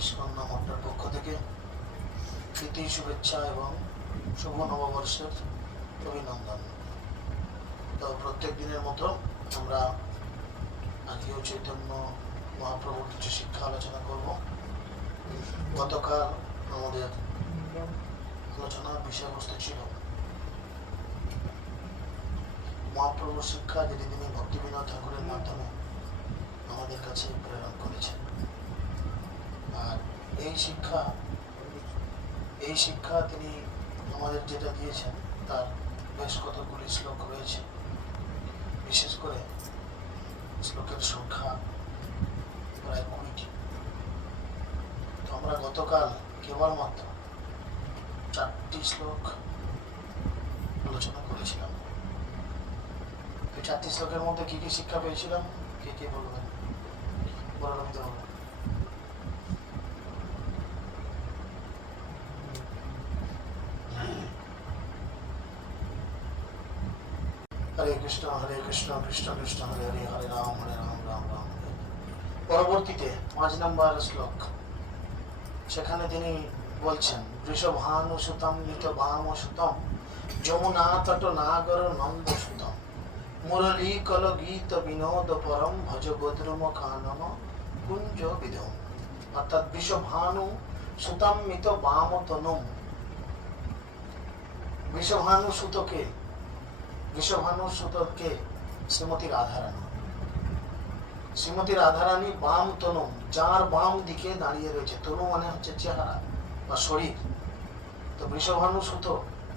ISKCON মঠের পক্ষ থেকে প্রীতি শুভেচ্ছা এবং শুভ নববর্ষের অভিনন্দন। তো প্রত্যেক দিনের মতো আমরা আজকেও চৈতন্য মহাপ্রভুর কিছু শিক্ষা আলোচনা করব। গতকাল আমাদের আলোচনার বিষয়বস্তু ছিল মহাপ্রভুর শিক্ষা, যেটি তিনি ভক্তিবিনোদ ঠাকুরের মাধ্যমে আমাদের কাছে প্রেরণ করেছেন। আর এই শিক্ষা তিনি আমাদের যেটা দিয়েছেন তার বেশ কতগুলি শ্লোক রয়েছে। বিশেষ করে শ্লোকের সংখ্যা প্রায় 20টি। তো আমরা গতকাল কেবলমাত্র 4টি শ্লোক আলোচনা করেছিলাম। এই 4টি শ্লোকের মধ্যে কি কি শিক্ষা পেয়েছিলাম কে কে বলবেন? বললাম তো হরে কৃষ্ণ কৃষ্ণ কৃষ্ণ হরে হরে, হরে রাম রাম রাম হরে। পরবর্তীতে 5 নম্বর শ্লোক, সেখানে তিনি বলছেন বৃষভানু সুতম নিত বাম সুতম যমুনা তট নাগর নন্দ সুতম মুরলী কল গীত বিনোদ পরম ভজ গোদ্রুম কানন কুঞ্জ বিধম। অর্থাৎ বৃষভানু সুতম মিত বাম তনুম। বৃষভানু সুতকে শ্রীমতী রাধারানী। শ্রীমতী রাধারানী বাম তনু, যার বাম দিকে দাঁড়িয়ে রয়েছে। তনু মানে হচ্ছে চেহারা বা শরীর। তো বৃষভানু সুত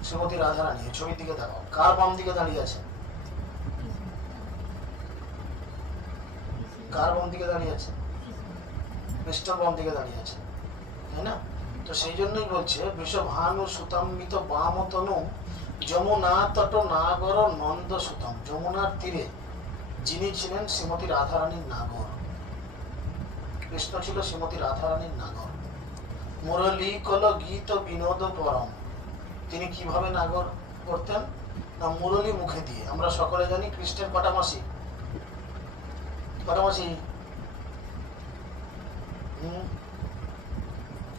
শ্রীমতী রাধারানী, ছবির দিকে দেখাও, কার বাম দিকে দাঁড়িয়ে আছে? কার বাম দিকে দাঁড়িয়ে আছে? কৃষ্ণর বাম দিকে দাঁড়িয়ে আছে, তাই না? তো সেই জন্যই বলছে বৃষভানু সুতাম্বিত বাম তনু যমুনা তট নাগর নন্দ সুতম। যমুনার তীরে যিনি ছিলেন শ্রীমতী রাধারানীর নাগর। কৃষ্ণ ছিল শ্রীমতী রাধারানীর নাগর। মুরলী কল গীত বিনোদ পরম। তিনি কিভাবে নাগর করতেন? না, মুরলী মুখে দিয়ে। আমরা সকলে জানি কৃষ্ণের কটা মাসি?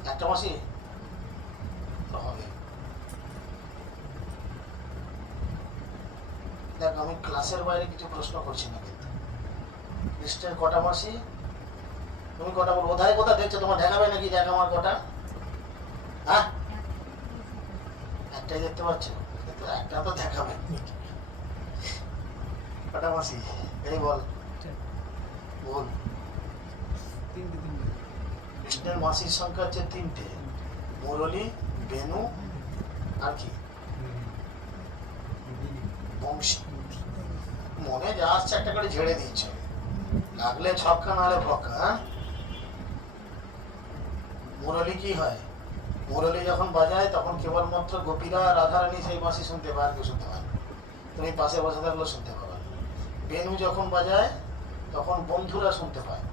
একটা মাসি হবে। দেখ, আমি ক্লাসের বাইরে কিছু প্রশ্ন করছি না, কিন্তু কৃষ্ণের কটা মাসি? তুমি কটা বলবো? কোথায় কোথা দেখছো? তোমার দেখাবে নাকি? দেখ আমার কটা। হ্যাঁ, একটাই দেখতে পাচ্ছ, কিন্তু একটা তো দেখাবে। কটা মাসি? এই বল বল। কৃষ্ণের মাসির সংখ্যা হচ্ছে 3টে। মুরলী, বেনু আর কি বংশী। মনে যা আসছে একটা করে ঝেড়ে দিয়েছে, লাগলে ছক্কা নাহলে ফক্কা। হ্যাঁ, মুরলী কি হয়? মুরলী যখন বাজায় তখন কেবলমাত্র গোপীরা, রাধারানী সেই বাঁশি শুনতে পায়, আর কেউ শুনতে পায়। তুমি পাশে বসে থাকলেও শুনতে পাবে। বেনু যখন বাজায় তখন বন্ধুরা শুনতে পায়।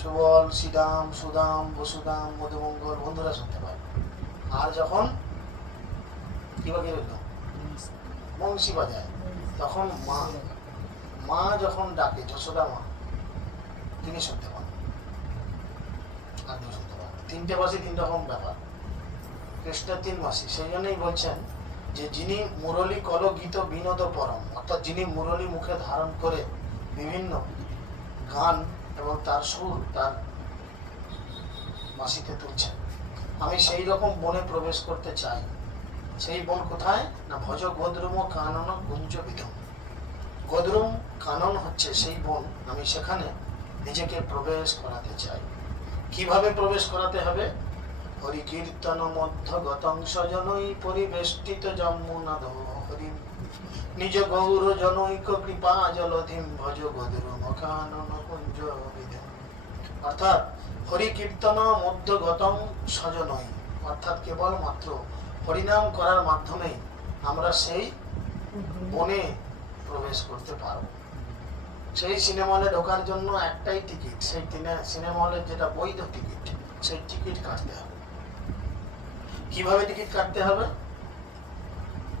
সুবল, শ্রীদাম, সুদাম, বসুদাম, মধুমঙ্গল বন্ধুরা শুনতে পায়। আর যখন কি বাকি রইল, বংশী বাজায়, তখন মা যখন ডাকে, যশোদা মা, তিনি শুনতে পান, আর কেউ শুনতে পান। 3টে মাসি 3 রকম ব্যাপার। কৃষ্ণের 3 মাসি। সেই জন্যই বলছেন যে যিনি মুরলী কল গীত বিনোদ পরম, অর্থাৎ যিনি মুরলী মুখে ধারণ করে বিভিন্ন গান এবং তার সুর তার মাসিতে তুলছেন। আমি সেই রকম বনে প্রবেশ করতে চাই। সেই বন কোথায়? না, ভজ গোদ্রুম কানন কুঞ্জ বিধম। গোদ্রুম কানন হচ্ছে সেই বন, আমি সেখানে নিজেকে প্রবেশ করাতে চাই। কিভাবে প্রবেশ করাতে হবে? হরি কীর্তন মধ্য গতং সজনৈ পরিবেষ্টিত যমুনাধ হরি নিজ গৌর জনৈক কৃপা জলধিম ভজ গোদ্রুম কানন কুঞ্জ বিধম। অর্থাৎ হরি কীর্তন মধ্য গতং সজনৈ, অর্থাৎ কেবলমাত্র হরিনাম করার মাধ্যমে আমরা সেই বনে প্রবেশ করতে পারব। সেই সিনেমা হলে ঢোকার জন্য একটাই টিকিট, সেই সিনেমা হলের যেটা বৈধ টিকিট, সেই টিকিট কাটতে হবে। কিভাবে টিকিট কাটতে হবে?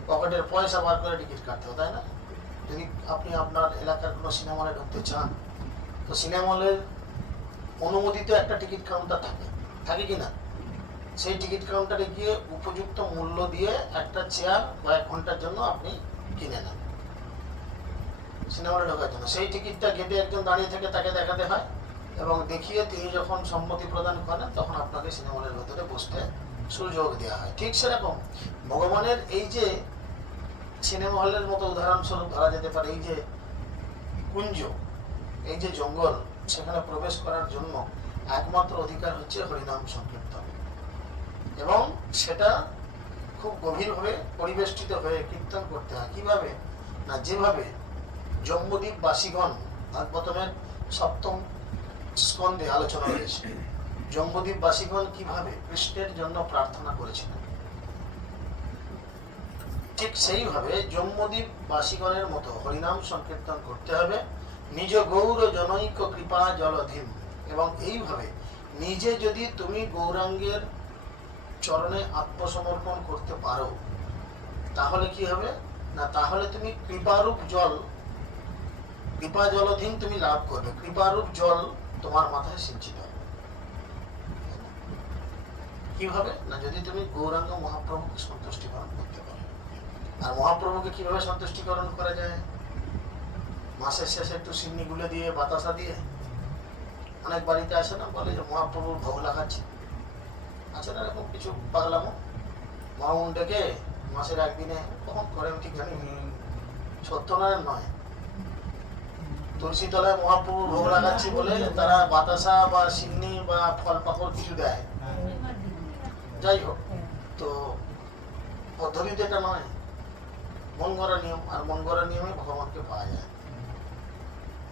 পকেটের পয়সা বার করে টিকিট কাটতে হবে, তাই না? যদি আপনি আপনার এলাকার কোনো সিনেমা হলে ঢুকতে চান, তো সিনেমা হলের অনুমোদিত একটা টিকিট কাউন্টার থাকে, থাকে কি না? সেই টিকিট কাউন্টারে গিয়ে উপযুক্ত মূল্য দিয়ে একটা চেয়ার কয়েক ঘন্টার জন্য আপনি কিনে নেন সিনেমা হলে ঢোকার জন্য। সেই টিকিটটা গেটে একজন দাঁড়িয়ে থেকে তাকে দেখাতে হয় এবং দেখিয়ে তিনি যখন সম্মতি প্রদান করেন তখন আপনাকে সিনেমা হলের ভেতরে বসতে সুযোগ দেওয়া হয়। ঠিক সেরকম ভগবানের এই যে সিনেমা হলের মতো উদাহরণস্বরূপ ধরা যেতে পারে এই যে কুঞ্জ, এই যে জঙ্গল, সেখানে প্রবেশ করার জন্য একমাত্র অধিকার হচ্ছে হরিনাম সংকীর্তন, এবং সেটা খুব গভীরভাবে পরিবেষ্টিত হয়ে কীর্তন করতে হয়। কিভাবে না, যেভাবে জম্বুদ্বীপ বাসীগণ ভাগবতমের 7ম স্কন্ধে আলোচনা হয়েছে, জম্বুদ্বীপ বাসীগণ কিভাবে কৃষ্ণের জন্য প্রার্থনা করেছিলেন, ঠিক সেইভাবে জম্বুদ্বীপ বাসীগণের মতো হরিনাম সংকীর্তন করতে হবে নিজ গৌর জনৈক কৃপা জলধিম। এবং এইভাবে নিজে যদি তুমি গৌরাঙ্গের চরণে আত্মসমর্পণ করতে পারো তাহলে কি হবে না, তাহলে তুমি কৃপারূপ জল, কৃপা জলধিম তুমি লাভ করবে, কৃপারূপ জল তোমার মাথায় সিঞ্চিত হবে। কিভাবে না, যদি তুমি গৌরাঙ্গ মহাপ্রভুকে সন্তুষ্টিকরণ করতে পারো। আর মহাপ্রভুকে কিভাবে সন্তুষ্টিকরণ করা যায়? মাসের শেষে একটু সিন্নি গুলে দিয়ে বাতাসা দিয়ে। অনেক বাড়িতে আসে না, বলে যে মহাপ্রভুর ভোগ লাগাচ্ছে, আছে না এরকম কিছু পাগলামো, মাউন্ট ডেকে মাসের একদিনে কখন করে আমি ঠিক জানি, সত্যনারায়ণ নয়, তুলসী তলায় মহাপ্রভুর ভোগ লাগাচ্ছি বলে তারা বাতাসা বা সিন্নি বা ফল পাকড় কিছু দেয়। যাই হোক, তো পদ্ধতিতে এটা নয়, মন গড়া নিয়ম। আর মন গড়া নিয়মে ভগবানকে পাওয়া যায়,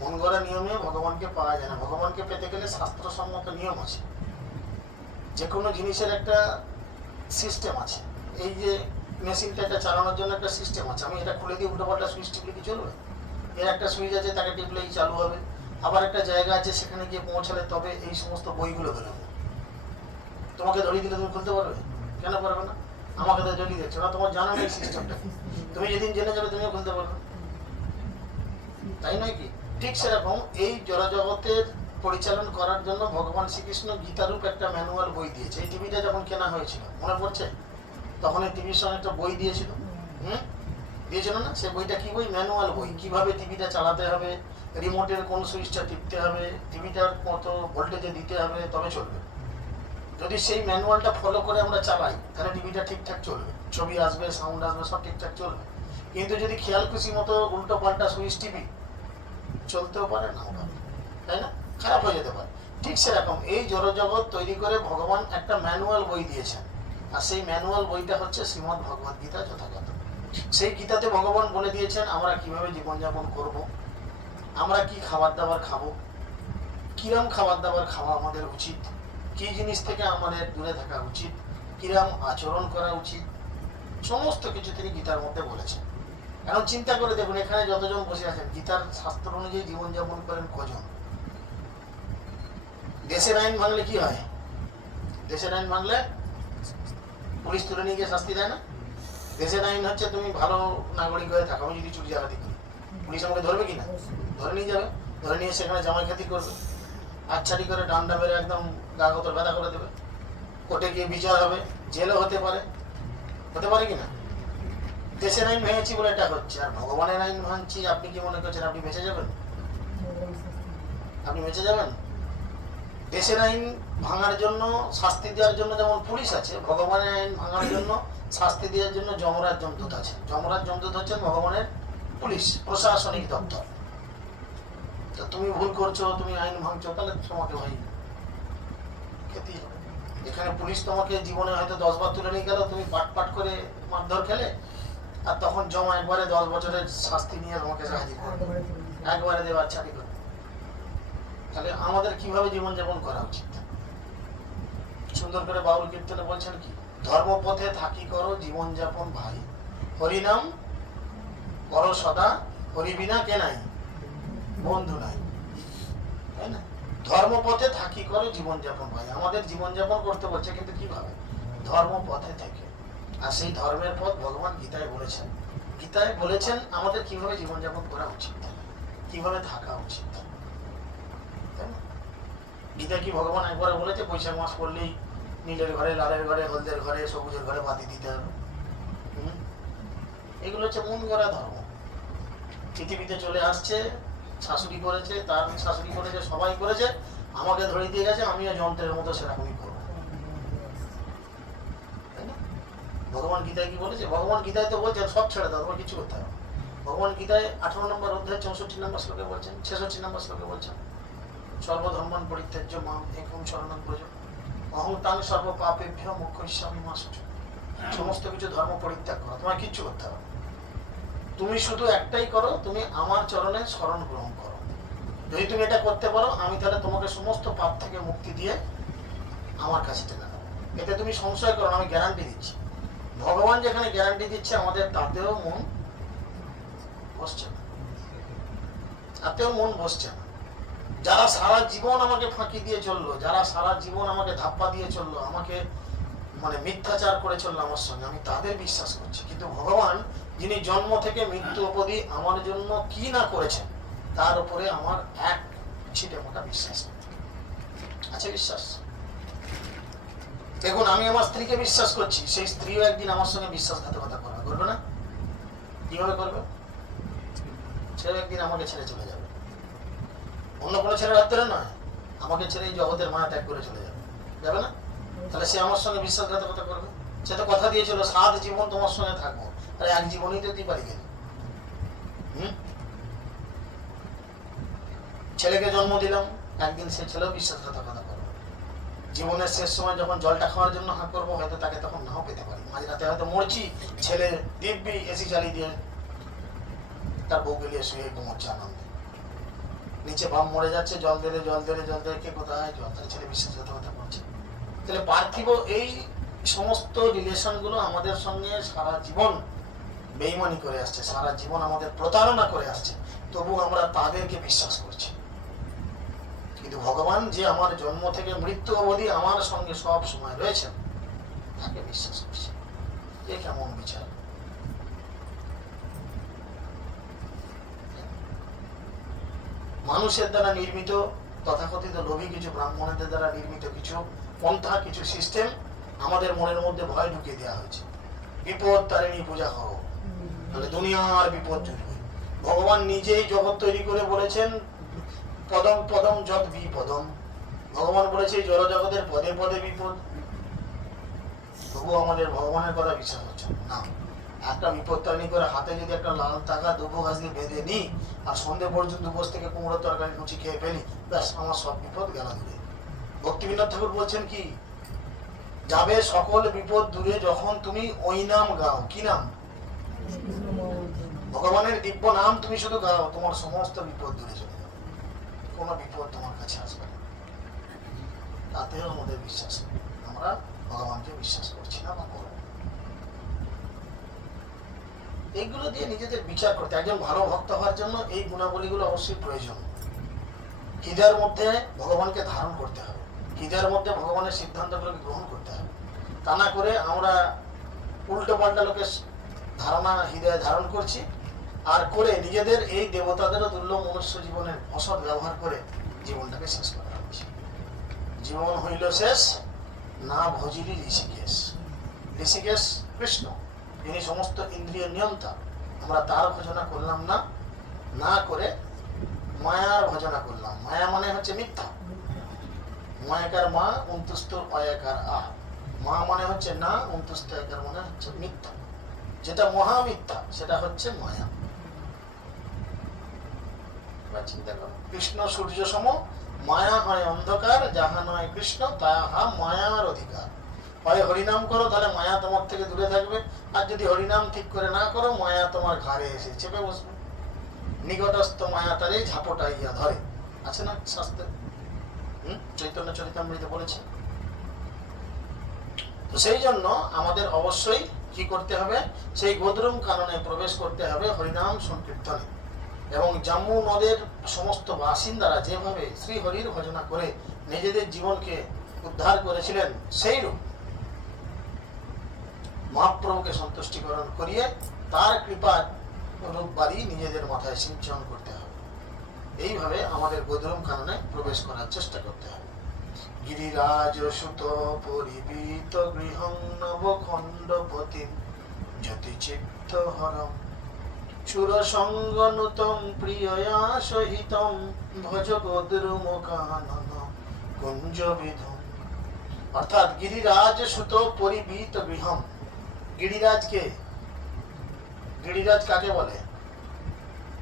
মন গড়া নিয়মে ভগবানকে পাওয়া যায় না। ভগবানকে পেতে গেলে শাস্ত্রসম্মত নিয়ম আছে, যে কোনো জিনিসের একটা সিস্টেম আছে। এই যে মেশিনটা এটা চালানোর জন্য একটা সিস্টেম আছে, আমি এটা খুলে দিয়ে উল্টো পাল্টা সুইচ টিপলে কি চলবে? এর একটা সুইচ আছে, তাকে টিপলেই চালু হবে। আবার একটা জায়গা আছে, সেখানে গিয়ে পৌঁছালে তবে এই সমস্ত বইগুলো বেরোবে। তোমাকে ধরিয়ে দিলে তুমি খুলতে পারবে? কেন পারবে না? আমাকে তো ধরিয়ে দিচ্ছ না, তোমার জানা নেই সিস্টেমটা। তুমি যেদিন জেনে যাবে তুমিও খুলতে পারবে, তাই নয় কি? ঠিক সেরকম এই জড়জগতের পরিচালন করার জন্য ভগবান শ্রীকৃষ্ণ গীতারূপ একটা ম্যানুয়াল বই দিয়েছে। এই টিভিটা যখন কেনা হয়েছিল মনে পড়ছে, তখন এই টিভির সঙ্গে একটা বই দিয়েছিল, দিয়েছিল না? সে বইটা কি বই? ম্যানুয়াল বই। কিভাবে টিভিটা চালাতে হবে, রিমোটের কোন সুইচটা টিপতে হবে, টিভিটার কত ভোল্টেজে দিতে হবে তবে চলবে। যদি সেই ম্যানুয়ালটা ফলো করে আমরা চালাই তাহলে টিভিটা ঠিকঠাক চলবে, ছবি আসবে, সাউন্ড আসবে, সব ঠিকঠাক চলবে। কিন্তু যদি খেয়াল খুশি মতো উল্টো পাল্টা সুইচ টিভি, চলতেও পারে, নাও পারে, তাই না? খারাপ হয়ে যেতে পারে। ঠিক সেরকম এই জড়জগৎ তৈরি করে ভগবান একটা ম্যানুয়াল বই দিয়েছেন, আর সেই ম্যানুয়াল বইটা হচ্ছে শ্রীমদ্ ভগবদ গীতা যথাযথ। সেই গীতাতে ভগবান বলে দিয়েছেন আমরা কিভাবে জীবনযাপন করব, আমরা কি খাবার দাবার খাবো, কিরম খাবার দাবার খাওয়া আমাদের উচিত, কি জিনিস থেকে আমাদের দূরে থাকা উচিত, কিরম আচরণ করা উচিত, সমস্ত কিছু তিনি গীতার মধ্যে বলেছেন। এখন চিন্তা করে দেখুন, এখানে যতজন বসে আছেন গীতার শাস্ত্র অনুযায়ী জীবনযাপন করেন কজন? দেশের আইন ভাঙলে কি হয়? দেশের আইন ভাঙলে পুলিশ তুলে নিয়ে গিয়ে শাস্তি দেয় না? দেশের আইন হচ্ছে তুমি ভালো নাগরিক হয়ে থাকো, আমি যদি চুরি জাগাতি করি পুলিশ আমাকে ধরবে কিনা? ধরে নিয়ে যাবে, ধরে নিয়ে সেখানে জামাই খাতি করবে, আচ্ছাটি করে ডান্ডা মেরে একদম গা গতর ব্যথা করে দেবে, কোর্টে গিয়ে বিচার হবে, জেলও হতে পারে, হতে পারে কিনা? দেশের আইন ভেঙেছি বলে এটা হচ্ছে। আর ভগবানের আইন ভাঙছি, আপনি কি মনে করছেন আপনি বেঁচে যাবেন? আপনি বেঁচে যাবেন? দেশের আইন ভাঙার জন্য, শাস্তি দেওয়ার জন্য যেমন পুলিশ আছে, ভগবানের আইন ভাঙার জন্য, শাস্তি দেওয়ার জন্য যমরাজ যমদূত আছে। যমরাজ যমদূত হচ্ছেন ভগবানের পুলিশ, প্রশাসনিক দপ্তর। তো তুমি ভুল করছো, তুমি আইন ভাঙছো, তাহলে তোমাকে ভাই খেতেই হবে। এখানে পুলিশ তোমাকে জীবনে হয়তো 10 বার তুলে নিয়ে গেল, তুমি পাট পাট করে মারধর খেলে, আর তখন জমা একবারে 10 বছরের শাস্তি নিয়ে তোমাকে সাহায্য করবে, একবারে দেওয়ার ছাড়ি করে। তাহলে আমাদের কিভাবে জীবনযাপন করা উচিত? সুন্দর করে বাউল কীর্তনে বলছেন কি, ধর্মপথে থাকি করো জীবনযাপন ভাই, হরিনাম করো সদা, হরি বিনা কে নাই, বন্ধু নাই, তাই না? ধর্মপথে থাকি করো জীবনযাপন ভাই, আমাদের জীবনযাপন করতে বলছে, কিন্তু কিভাবে? ধর্মপথে থেকে। আর সেই ধর্মের পথ ভগবান গীতায় বলেছেন। গীতায় বলেছেন আমাদের কিভাবে জীবনযাপন করা উচিত, কিভাবে থাকা উচিত। গীতা কি ভগবান একবার বলেছে বৈশাখ মাস পড়লেই নীলের ঘরে, লালের ঘরে, হলদের ঘরে, সবুজের ঘরে বাতি দিতে হবে? এগুলো হচ্ছে মন গড়া ধর্ম। পৃথিবীতে চলে আসছে, শাশুড়ি করেছে, তার শাশুড়ি করেছে, সবাই করেছে, আমাকে ধরে দিয়ে গেছে, আমিও যন্ত্রের মতো সেরকমই করবো। ভগবান গীতায় কি বলেছে? ভগবান গীতায় তো বলছেন সব ছেড়ে দাও, তোমার কিছু করতে হবে। ভগবান গীতায় 18 নম্বর অধ্যায় 64 নম্বর শ্লোকে বলছেন, 66 নম্বর শ্লোকে বলছেন, সর্বধর্মান পরিত্যাজ্য মাম একম শরণং ব্রজ অহং তাং সর্ব পাপেভ্যো মোক্ষয়িষ্যামি মা শুচি। সমস্ত কিছু ধর্ম পরিত্যাগ করো, তোমার কিচ্ছু করতে হবে। তুমি শুধু একটাই করো, তুমি আমার চরণে শরণ গ্রহণ করো। যদি তুমি এটা করতে পারো, আমি তাহলে তোমাকে সমস্ত পাপ থেকে মুক্তি দিয়ে আমার কাছে টেনে নেবো। এতে তুমি সংশয় করো, আমি গ্যারান্টি দিচ্ছি। ভগবান যেখানে গ্যারান্টি দিচ্ছে, আমাদের তাতেও মন বসছে না, তাতেও মন বসছে না। যারা সারা জীবন আমাকে ফাঁকি দিয়ে চললো, যারা সারা জীবন আমাকে ধাপ্পা দিয়ে চললো, আমাকে মানে মিথ্যাচার করে চললো আমার সঙ্গে, আমি তাদের বিশ্বাস করছি। কিন্তু ভগবান যিনি জন্ম থেকে মৃত্যু অবধি আমার জন্য কি না করেছেন, তার উপরে আমার এক ছিটে মোটা বিশ্বাস আছে। বিশ্বাস দেখুন, আমি আমার স্ত্রীকে বিশ্বাস করছি, সেই স্ত্রীও একদিন আমার সঙ্গে বিশ্বাসঘাতকতা করবে, করবে না? কিভাবে করবে? সে একদিন আমাকে ছেড়ে চলে যাবে, অন্য কোনো ছেলের হাত ধরে নয়, আমাকে ছেড়ে এই জগতের মায়া ত্যাগ করে চলে যাবে, যাবে না? তাহলে সে আমার সঙ্গে বিশ্বাসঘাতকতা করবে। সে তো কথা দিয়েছিল 7 জীবন তোমার সঙ্গে থাকবো, তাহলে এক জীবনই তো দিতে পারি গেল। ছেলেকে জন্ম দিলাম, একদিন সে ছেলেও বিশ্বাসঘাতকতা করবে। জীবনের শেষ সময় যখন জলটা খাওয়ার জন্য হাঁ করবো, হয়তো তাকে তখন নাও পেতে পারি। মাঝরাতে হয়তো মরছি, ছেলে দিব্যি এসি চালিয়ে দিয়ে তার বউকে নিয়ে শুয়ে ঘুমোচ্ছে আনন্দে, নিচে বাম মরে যাচ্ছে, জল দেবে জল দেবে জল দেবে, কে কোথায় জল, তাহলে ছেলে বিশ্বাসঘাতকতা করছে। তাহলে পার্থিব এই সমস্ত রিলেশন গুলো আমাদের সঙ্গে সারা জীবন বেইমানি করে আসছে, সারা জীবন আমাদের প্রতারণা করে আসছে, তবু আমরা তাদেরকে বিশ্বাস করছি। কিন্তু ভগবান যে আমার জন্ম থেকে মৃত্যু অবধি আমার সঙ্গে সব সময় রয়েছেন, তাকে বিশ্বাস করছি। এ কেমন বিচার? মানুষের দ্বারা নির্মিত, তথাকথিত লোভী কিছু ব্রাহ্মণদের দ্বারা নির্মিত কিছু পন্থা, কিছু সিস্টেম আমাদের মনের মধ্যে ভয় ঢুকিয়ে দেওয়া হয়েছে। বিপদ তারিণী পূজা করো, তাহলে দুনিয়ার বিপদ জুটবে। ভগবান নিজেই জগৎ তৈরি করে বলেছেন পদম পদম যত বিপদম। ভগবান বলেছে জড় জগতের পদে পদে বিপদ। তবু আমাদের ভগবানের কথা বিশ্বাস হচ্ছে না। একটা বিপদ তারিণী করে হাতে যদি একটা লাল টাকা দুবো গাছ দিয়ে বেঁধে নিই, আর সন্ধ্যে পর্যন্ত উপোস থেকে কুমড়োর তরকারি লুচি খেয়ে ফেলি, ব্যাস আমার সব বিপদ গেল দূরে। ভক্তিবিনোদ ঠাকুর বলছেন কি, যাবে সকল বিপদ দূরে যখন তুমি ওই নাম গাও। কি নাম? ভগবানের দিব্য নাম তুমি শুধু গাও, তোমার সমস্ত বিপদ দূরে চলে যাবে, কোনো বিপদ তোমার কাছে আসবে না। তাতেও আমাদের বিশ্বাস নেই, আমরা ভগবানকে বিশ্বাস করছি না বা করব। এইগুলো দিয়ে নিজেদের বিচার করতে, একজন ভালো ভক্ত হওয়ার জন্য এই গুণাবলীগুলো অবশ্যই প্রয়োজন। হৃদয়ের মধ্যে ভগবানকে ধারণ করতে হবে, হৃদয়ের মধ্যে ভগবানের সিদ্ধান্তগুলোকে গ্রহণ করতে হবে। তা না করে আমরা উল্টো পাল্টা লোকের ধারণা হৃদয়ে ধারণ করছি, আর করে নিজেদের এই দেবতাদেরও দুর্লভ মনুষ্য জীবনের অসৎ ব্যবহার করে জীবনটাকে শেষ করা হচ্ছে। জীবন হইল শেষ না ভজিলি ঋষিকেশ। ঋষিকেশ কৃষ্ণ, যিনি সমস্ত ইন্দ্রিয় নিয়ন্তা, আমরা তার ভজনা করলাম না, না করে মায়ার ভজনা করলাম। মায়া মানে হচ্ছে মিথ্যা। মায়াকার মা অন্তুস্তর অয়াকার আ। মা মানে হচ্ছে না, অন্তুস্ত একার মানে হচ্ছে মিথ্যা। যেটা মহামিথ্যা সেটা হচ্ছে মায়া। চিন্তা করো, কৃষ্ণ সূর্য সম, মায়া হয় অন্ধকার, যাহা নয় কৃষ্ণ তাহা মায়ার অধিকার। হয় হরিনাম করো, তাহলে মায়া তোমার থেকে দূরে থাকবে, আর যদি হরিনাম ঠিক করে না করো, মায়া তোমার ঘাড়ে এসে চেপে বসবে। নিকটস্থ মায়া তারে ঝাপটাইয়া ধরে, আছে না শাস্ত্রে? চৈতন্য চরিতামৃতে বলেছে। তো সেই জন্য আমাদের অবশ্যই কি করতে হবে, সেই গোদ্রুম কাননে প্রবেশ করতে হবে হরিনাম সংকীর্তনে। এবং জাম্মু নদের সমস্ত বাসিন্দারা যেভাবে শ্রী হরির ভজনা করে নিজেদের জীবনকে উদ্ধার করেছিলেন, সেই রূপ মহাপ্রভুকে সন্তুষ্টিকরণ করিয়ে তার কৃপার রূপ বাড়ি নিজেদের মাথায় সিঞ্চন করতে হবে। এইভাবে আমাদের গোদ্রুম কাননে প্রবেশ করার চেষ্টা করতে হবে। গিরিরাজ সুত পরিবীত গৃহং নবখণ্ডপতিম জ্যোতিচিত্ত হরম সুরসঙ্গনুতম প্রিয়য়া সহিতম ভজ গোদ্রুমকানন কুঞ্জবিধম। অর্থাৎ গিরিরাজ সুত পরিবীত গৃহম। গিরিরাজ কে? গিরিরাজ কাকে বলে?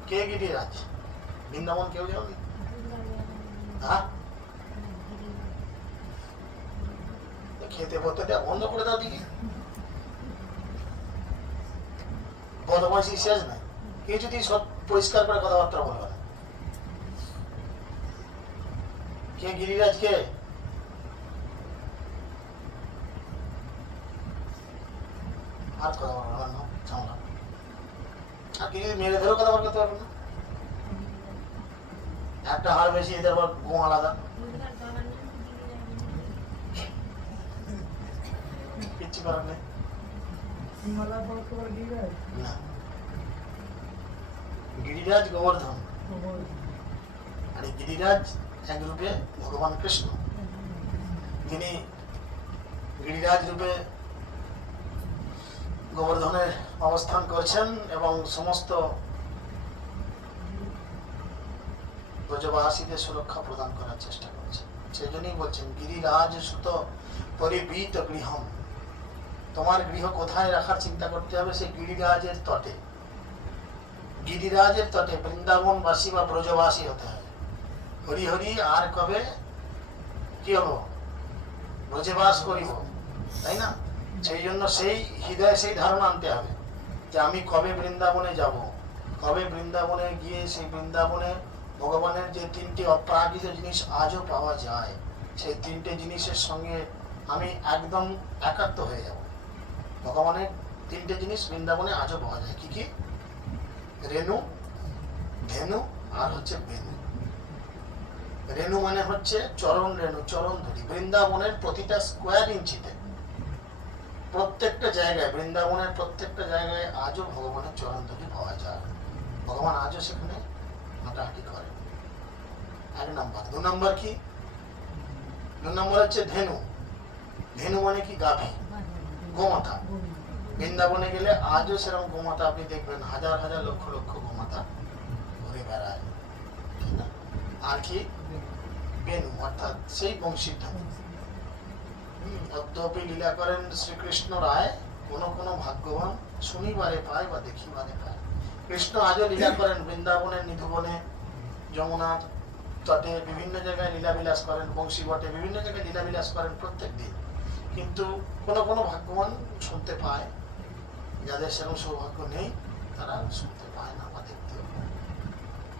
কে গিরিরাজ? বৃন্দাবন কেউ যাওনি? হ্যাঁ, খেতে বলতে দেয়, বন্ধ করে দাও দিকে। বদমাইশি শেষ নাই। কেউ যদি সব পরিষ্কার করে কথাবার্তা বলবে না। কে গিরিরাজ? কে? আর কথা বলবে না, সামলা। আর কি মেরে ধরে কথা বলতে পারবে না? একটা হাড় বেশি, এদের আবার ঘুম আলাদা। কিচ্ছু করার নেই। না, গিরিরাজ গোবর্ধন। আর এই গিরিরাজ এক রূপে ভগবান কৃষ্ণ। তিনি গিরিরাজ রূপে গোবর্ধনের অবস্থান করছেন এবং সমস্ত ব্রজবাসীদের সুরক্ষা প্রদান করার চেষ্টা করছেন। সেই জন্যই বলছেন গিরিরাজ সুত পরিবীত গৃহম। তোমার গৃহ কোথায় রাখার চিন্তা করতে হবে? সেই গিরিরাজের তটে। গিরিরাজের তটে বৃন্দাবনবাসী বা ব্রজবাসী হতে হবে। হরি হরি আর কবে কি হবো? ব্রজে বাস করিব, তাই না? সেই জন্য সেই হৃদয়ে সেই ধারণা আনতে হবে যে আমি কবে বৃন্দাবনে যাব, কবে বৃন্দাবনে গিয়ে সেই বৃন্দাবনে ভগবানের যে তিনটি অপ্রাকৃত জিনিস আজও পাওয়া যায়, সেই তিনটে জিনিসের সঙ্গে আমি একদম একাত্ম হয়ে যাব। ভগবানের তিনটে জিনিস বৃন্দাবনে আজও পাওয়া যায়। কি কি? রেণু, ধেনু আর হচ্ছে বেনু। রেণু মানে হচ্ছে চরণ রেণু, চরণ ধরি। বৃন্দাবনের প্রতিটা স্কোয়ার ইঞ্চিতে, প্রত্যেকটা জায়গায়, বৃন্দাবনের প্রত্যেকটা জায়গায় আজও ভগবানের চরণ ধরি পাওয়া যায়। ভগবান আজও সেখানে হাঁটাহাঁটি করে। এক নম্বর। দু নম্বর কি? দু নম্বর হচ্ছে ধেনু। ধেনু মানে কি? গাভী, গোমাতা। বৃন্দাবনে গেলে আজও সেরকম গোমাতা আপনি দেখবেন, হাজার হাজার লক্ষ লক্ষ গোমাতা ঘুরে বেড়ায়। আর কি? বেনু, অর্থাৎ সেই বংশীধ্বনি। অদ্যপি লীলা করেন শ্রীকৃষ্ণ রায়, কোন কোন ভাগ্যবান শুনিবারে পায় বা দেখিবারে পায়। কৃষ্ণ আজও লীলা করেন বৃন্দাবনের নিধুবনে, যমুনার তটে, বিভিন্ন জায়গায় লীলাবিলাস করেন, বংশী বটে, বিভিন্ন জায়গায় লীলাবিলাস করেন প্রত্যেক দিন। কিন্তু কোন কোন ভাগ্যবান শুনতে পায়, যাদের সেরকম সৌভাগ্য নেই তারা শুনতে পায় না বা দেখতেও পায়।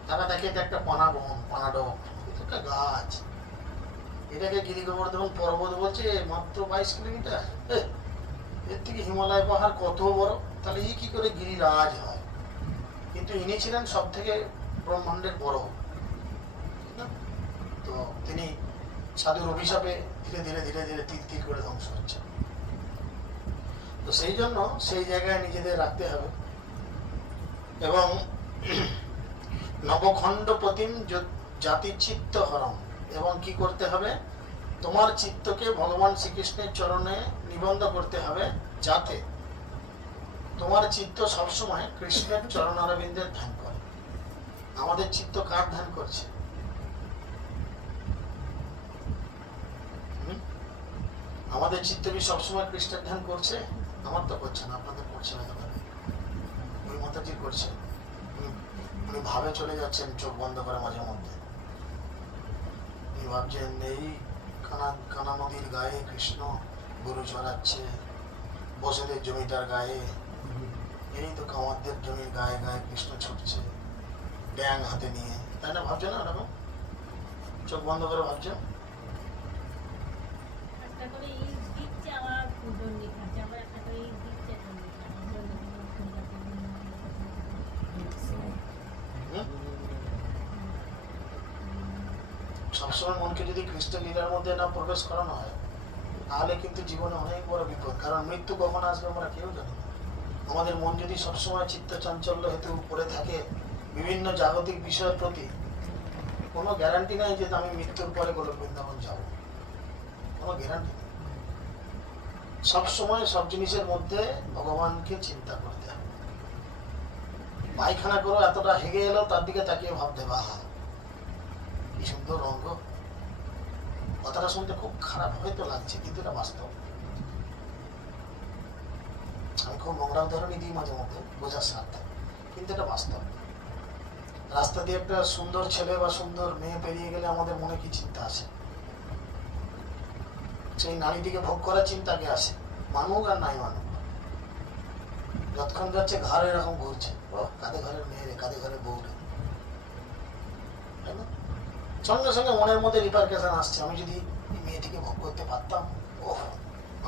তারা দেখে এটা একটা পানা বন, পানাডব, একটা গাছ। এটাকে গিরি গোবর্ধন পর্বত বলছে, মাত্র 22 কিলোমিটার। এর থেকে হিমালয় পাহাড় কত বড়, তাহলে ই কি করে গিরিরাজ হয়? কিন্তু ইনি ছিলেন সব থেকে ব্রহ্মাণ্ডের বড়। তো তিনি সাধুর অভিশাপে ধীরে ধীরে ধীরে ধীরে তীর তীর করে ধ্বংস হচ্ছে। তো সেই জন্য সেই জায়গায় নিজেদের রাখতে হবে। এবং নবখণ্ড প্রতিম জাতি চিত্ত হরম। এবং কি করতে হবে? তোমার চিত্তকে ভগবান শ্রীকৃষ্ণের চরণে নিবন্ধ করতে হবে, যাতে তোমার চিত্ত সবসময় কৃষ্ণের চরণারবিন্দের ধ্যান করে। আমাদের চিত্ত কার ধ্যান করছে? আমাদের চিত্ত কি সবসময় কৃষ্ণের ধ্যান করছে? আমার তো করছে না, আপনাদের করছে হয়তো পারে। ওই মাতাজি করছে, উনি ভাবে চলে যাচ্ছেন চোখ বন্ধ করে মাঝে মধ্যে। উনি ভাবছেন এই কানা নদীর গায়ে কৃষ্ণ গরু চড়াচ্ছে, বসেদের জমিটার গায়ে, এই তো কামারদের জমির গায়ে গায়ে কৃষ্ণ ছুটছে ব্যাং হাতে নিয়ে, তাই না? ভাবছে না ওরকম? চোখ বন্ধ করে ভাবছে। সবসময় মনকে যদি খ্রিস্ট লীলার মধ্যে না প্রবেশ করানো হয়, তাহলে কিন্তু জীবনে অনেক বড় বিপদ। কারণ মৃত্যু কখন আসবে আমরা কেউ জানি না। আমাদের মন যদি সবসময় চিত্ত চাঞ্চল্য হেতু পড়ে থাকে বিভিন্ন জাগতিক বিষয়ের প্রতি, কোনো গ্যারান্টি নাই যে আমি মৃত্যুর পরে গোলক বৃন্দাবন যাব। কোনো গ্যারান্টি নেই। সবসময় সব জিনিসের মধ্যে ভগবানকে চিন্তা করতে হবে। পায়খানা করো, এতটা হেগে এলো, তার দিকে তাকিয়ে ভাবতে বাহা কি সুন্দর রঙ। কথাটা শুনতে খুব খারাপ হয়তো লাগছে, কিন্তু এটা বাস্তব। আমি খুব নোংরা উদাহরণই দিই মাঝে মধ্যে বোঝার স্বার্থে, কিন্তু এটা বাস্তব। রাস্তা দিয়ে একটা সুন্দর ছেলে বা সুন্দর মেয়ে পেরিয়ে গেলে আমাদের মনে কি চিন্তা আসে? সেই নারীটিকে ভোগ করার চিন্তা আগে আসে, মানুক আর নাই মানুক। যতক্ষণ যাচ্ছে ঘর এরকম ঘুরছে, ও কাদের ঘরের মেয়ে রে, কাদের ঘরের বউ রে, তাই না? সঙ্গে সঙ্গে মনের মধ্যে রিপারকেশন আসছে, আমি যদি এই মেয়েটিকে ভোগ করতে পারতাম, ও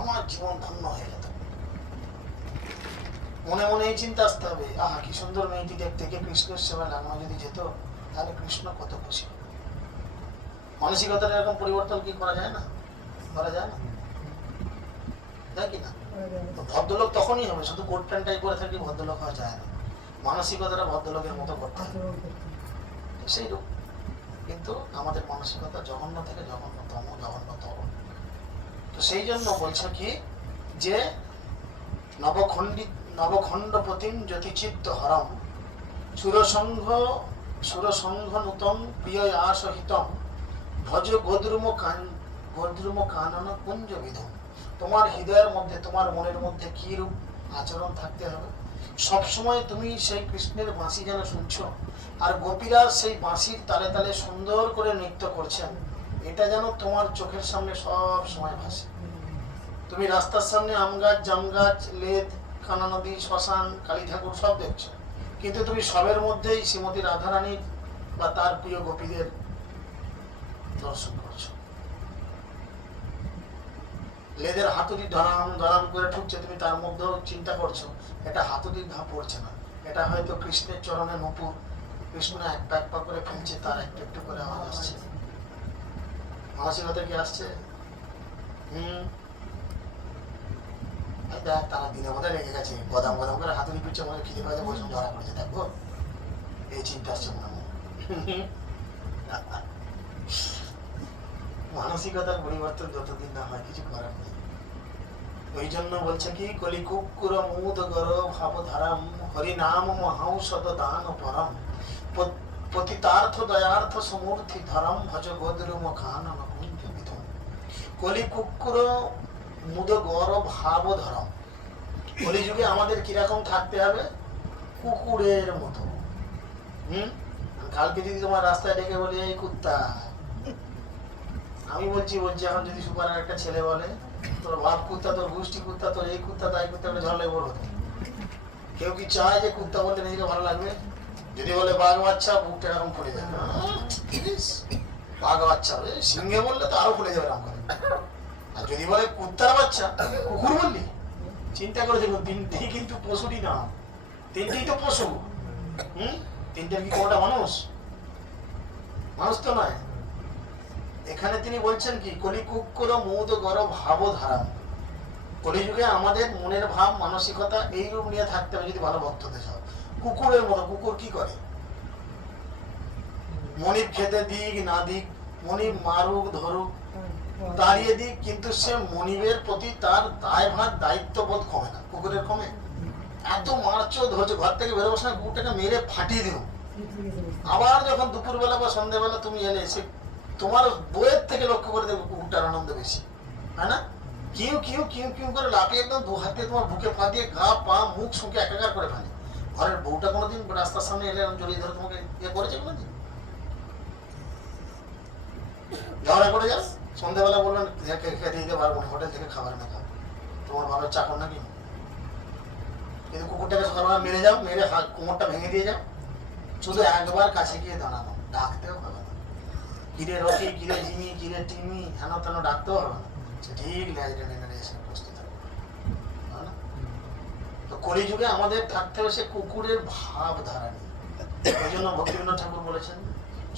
আমার জীবন ধন্য হয়ে যেত। মনে মনে এই চিন্তা আসতে হবে, আহা কি সুন্দর মেয়েটি দেখতে, কে কৃষ্ণের সেবায় লাগানো যদি যেত, তাহলে কৃষ্ণ কত খুশি। মানসিকতার এরকম পরিবর্তন কি করা যায় না? করা যায় না, যায় কি না? ভদ্রলোক তখনই হবে, শুধু কোট প্যান্টটাই পরে থাকলে ভদ্রলোক হওয়া যায় না। মানসিকতাটা ভদ্রলোকের মতো করতে হবে, সেই রূপ। কিন্তু আমাদের মানসিকতা জঘন্য থেকে জঘন্যতম, জঘন্যতর। তো সেই জন্য বলছে কি যে নবখণ্ডপতিম জ্যোতিচিত্ত হরম সুরসংঘ নূতম প্রিয় আসহিতম ভজ গোদ্রুম কানন কুঞ্জ বিধম। তোমার হৃদয়ের মধ্যে, তোমার মনের মধ্যে কি রূপ আচরণ থাকতে হবে? সবসময় তুমি সেই কৃষ্ণের বাঁশি যেন শুনছো, আর গোপীরা সেই বাঁশির তালে তালে সুন্দর করে নৃত্য করছেন, এটা যেন তোমার চোখের সামনে সব সময় ভাসে। তুমি রাস্তার সামনে আম গাছ, জাম গাছ, লেদ, কানা নদী, শ্মশান, কালী ঠাকুর সব দেখছো, কিন্তু তুমি সবের মধ্যেই শ্রীমতী রাধারানীর বা তার প্রিয় গোপীদের দর্শন করছো। লেদের হাতুড়ি ধরাম ধরাম করে ঠুকছে, তুমি তার মধ্যেও চিন্তা করছো এটা হাতুড়ির ঘা পড়ছে না, এটা হয়তো কৃষ্ণের চরণে নূপুর, কৃষ্ণ এক পা করে ফেলছে, তার একটু একটু করে আওয়াজ আসছে। মানসিকতা কি আসছে? দেখ তারা দিনের মধ্যে রেগে গেছে, গদাম গদাম করে হাতুড়ি পিঠছে, মনে খিদে পাচ্ছে, বসে ধরা পড়েছে, দেখবো এই চিন্তা আসছে মনে মনে। মানসিকতার পরিবর্তন যতদিন না হয় কিছু করার নেই। ওই জন্য বলছে কি কলি কুকুর মুদ গর ভাব ধারাম হরি নাম মহাঔষধ দান পরম পতিতার্থ দয়ার্থ সমূর্তি ধরম ভজ গোদ্রুম কানন কুঞ্জ বিধম। কলি কুকুর মুদ গর ভাব ধরম। কলিযুগে আমাদের কিরকম থাকতে হবে? কুকুরের মতো। কালকে যদি তোমার রাস্তায় ডেকে বলি এই কুত্তা, আমি বলছি এখন যদি সুপার একটা ছেলে বলে তোর বাপ কুত্তা, তোর গোষ্ঠী কুত্তা, তোর এই কুত্তা তাই কুত্তা, একটা ঝড় লেগে হতো। কেউ কি চায় যে কুত্তা বলতে নিজেকে ভালো লাগবে? যদি বলে বাঘ বাচ্চা, বুকটা এরকম ফুলে যাবে। বাঘ বাচ্চা, সিংহে বললে তো আরো ফুলে যাবে এরকম করে। আর যদি বলে কুত্তার বাচ্চা, কুকুর বললি, চিন্তা করে দেখুন, তিনটেই কিন্তু পশুরই নাম, তিনটেই তো পশু। তিনটের কি কোনটা মানুষ? মানুষ তো নয়। এখানে তিনি বলছেন কি কলি কুকুর মুদ গর ভাব ধারাম। কলিযুগে আমাদের মনের ভাব মানসিকতা এই রূপ নিয়ে থাকতে হবে যদি ভালো ভক্ত হতে চাও। কুকুরের মতো। কুকুর কি করে? মনিব খেতে দিক না দিক, মনিব মারুক ধরুক দাঁড়িয়ে দিক, কিন্তু সে মনিবের প্রতি তার দায়ভার দায়িত্ববোধ কমে না। কুকুরের কমে? এত মারছো ধরছো, ঘর থেকে বেরোবার সময় কুকুরটাকে মেরে ফাটিয়ে দিল, আবার যখন দুপুরবেলা বা সন্ধ্যেবেলা তুমি এলে, সে তোমার বইয়ের থেকে লক্ষ্য করে দেখবে কুকুরটার আনন্দ বেশি, হয় না? কিউ কিউ কিউ কিউ করে লাফিয়ে একদম দু হাতে তোমার বুকে পা দিয়ে গা পা মুখ শুকে একাকার করে ফেলে। ঘরের বউটা কোনোদিন রাস্তার সামনে এলে জড়িয়ে ধরে তোমাকে ইয়ে করেছে কোনোদিন? ঝগড়া করে যাও, সন্ধ্যাবেলা বলবেন খেতে দিতে পারবো না, হোটেল থেকে খাবার না খাবো, তোমার বাবার চাকর নাকি? কিন্তু কুকুরটাকে সকালবেলা মেরে যাও, মেরে কোমরটা ভেঙে দিয়ে যাও, শুধু একবার কাছে গিয়ে দাঁড়ানো, ডাকতেও হবে না। কিরে রকি, কিরে জিমি, কিরে টিমি, হেন তেন ডাকতেও হবে না, সে ঠিক ল্যাজটা নেমে এসে উপস্থিত হবে। তো কলিযুগে আমাদের থাকতে হবে সে কুকুরের ভাব ধারা নিয়ে। ওই জন্য ভক্তিবিনোদ ঠাকুর বলেছেন,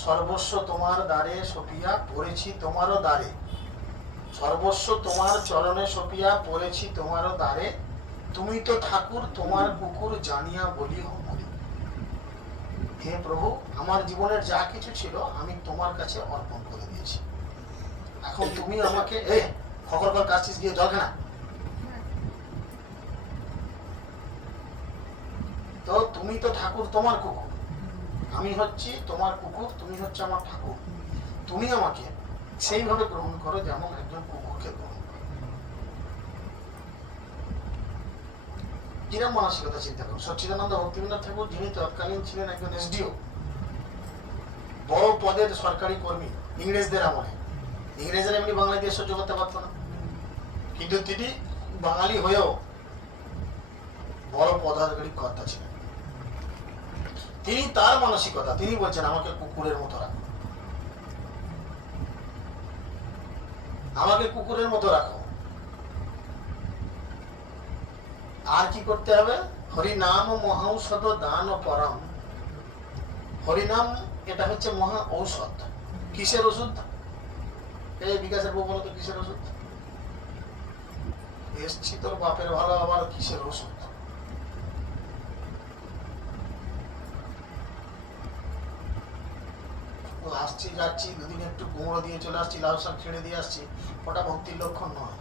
সর্বস্ব তোমার দ্বারে সপিয়া পড়েছি তোমারও দ্বারে, সর্বস্ব তোমার চরণে সপিয়া পড়েছি তোমারও দ্বারে, তুমি তো ঠাকুর তোমার কুকুর জানিয়া বলি মরি। হে প্রভু, আমার জীবনের যা কিছু ছিল আমি তোমার কাছে অর্পণ করে দিয়েছি, এখন তুমি আমাকে খকর কর কাশছিস গিয়ে জলখানা। তো তুমি তো ঠাকুর তোমার কুকুর, আমি হচ্ছি তোমার কুকুর, তুমি হচ্ছে আমার ঠাকুর। তুমি আমাকে সেইভাবে গ্রহণ করো যেমন একজন কুকুরকে গ্রহণ করো। কিরম মানসিকতা চিন্তা করো। সচ্চিদানন্দ ভক্তিবিনোদ ঠাকুর, যিনি তৎকালীন ছিলেন একজন এসডিও, বড় পদের সরকারি কর্মী ইংরেজদের আমলে। ইংরেজরা এমনি বাংলাদেশ সহ্য করতে পারতো না, কিন্তু তিনি বাঙালি হয়েও বড় পদাধিকারী কর্তা ছিলেন। তিনি তার মানসিকতা, তিনি বলছেন আমাকে কুকুরের মতো রাখো, আমাকে কুকুরের মতো রাখো। আর কি করতে হবে? হরিনাম মহাঔষধ দান পরম। হরিনাম এটা হচ্ছে মহা ঔষধ। কিসের ওষুধ? এই বিকাশের বউ বলো তো কিসের ওষুধ? এসছি তোর বাপের ভালো, আবার কিসের ওষুধ? আসছি যাচ্ছি, দুদিন একটু কুমড়ো দিয়ে চলে আসছি, লাউ শাক ছেড়ে দিয়ে আসছি, ওটা ভক্তির লক্ষণ নয়।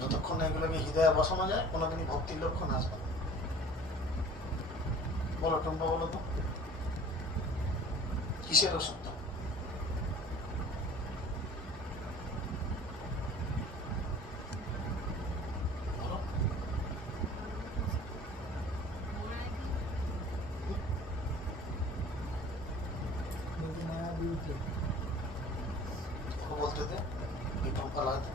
যতক্ষণ না এগুলোকে হৃদয়ে বসানো যায় কোনোদিনই ভক্তির লক্ষণ আসবে না। বলো টুম্পা, বলো তো কিসের ওষুধ? বলতে দে, টুম্পা লাগতে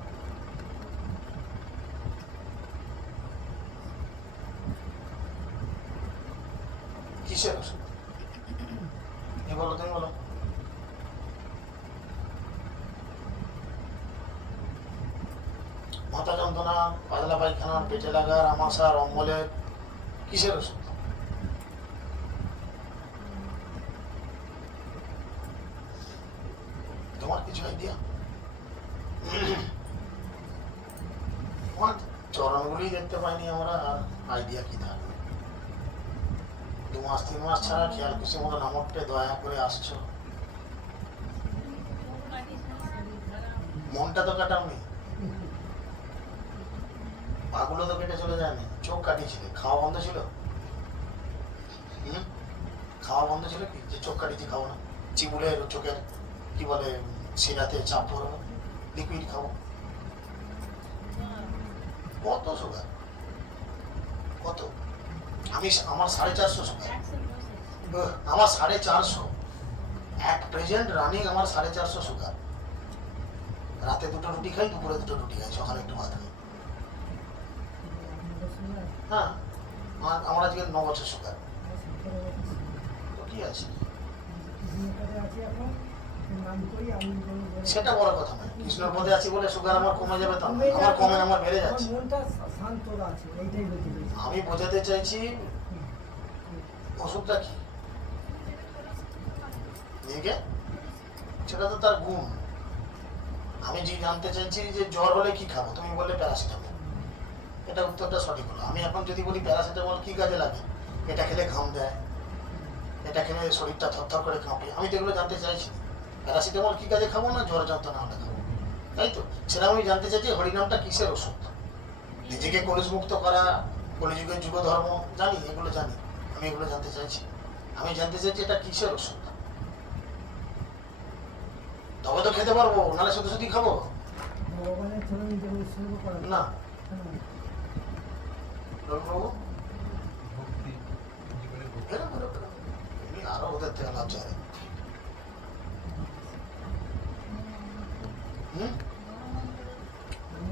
কিসের ওষুধ? এ বলো, তুমি বলো। মাথা যন্ত্রণা, পাতলা পায়খানা, পেটে লাগার, আমাশার, অম্বলের, কিসের ওষুধ? তোমার কিছু আইডিয়া? তোমার চরণগুলি দেখতে পাইনি আমরা, আর আইডিয়া কি থাকবে? 2 মাস 3 মাস ছাড়া খেয়াল খুশি মতো নামকটে দয়া করে আসছো, মনটা তো কাটাওনি, পাগুলো তো কেটে চলে যায়নি, চোখ কাটিয়েছিলে, খাওয়া বন্ধ ছিল। খাওয়া বন্ধ ছিল কি যে চোখ কাটিয়েছি খাবো না? চিবুলের চোখের কি বলে শিরাতে চাপ পড়বে, লিকুইড খাবো। কত সুগার, কত? আমি আমার 450 সুগার, আমার 450 এক প্রেজেন্ট রানিং, আমার 450 সুগার। রাতে 2টো রুটি খাই, দুপুরে 2টো রুটি খাই, সকালে একটু ভাত খাই। হ্যাঁ, আমার আজকে 9 বছর সুগার। তো কি আছে, সেটা বড় কথা নয়। কৃষ্ণের পদে আছি বলে সুগার আমার কমে যাবে তা না, আমার কমে আমার বেড়ে যাচ্ছে। আমি বোঝাতে চাইছি ওষুধটা কি, সেটা তো তার গুণ। আমি যে জানতে চাইছি যে জ্বর হলে কি খাবো, তুমি বললে প্যারাসিটামল, এটা উত্তরটা সঠিক হলো। আমি এখন যদি বলি প্যারাসিটামল কি কাজে লাগে, এটা খেলে ঘাম দেয়, এটা খেলে শরীরটা থরথর করে কাঁপে, আমি তো এগুলো জানতে চাইছি। প্যারাসিটামল কি কাজে খাবো না জ্বর যন্ত্রণা হলে খাবো, তাই তো? সেটা আমি জানতে চাইছি হরিনামটা কিসের ওষুধ। নিজেকে কলুষমুক্ত করা, কলিযুগের যুগ ধর্ম জানি, এগুলো জানি, আমি এগুলো জানতে চাইছি। আমি জানতে চাইছি এটা কিসের ওষুধ, তবে তো খেতে পারবো, নাহলে শুধু শুধু খাবো না। রবিবাবু আরো ওদের থেকে লাভ চাই।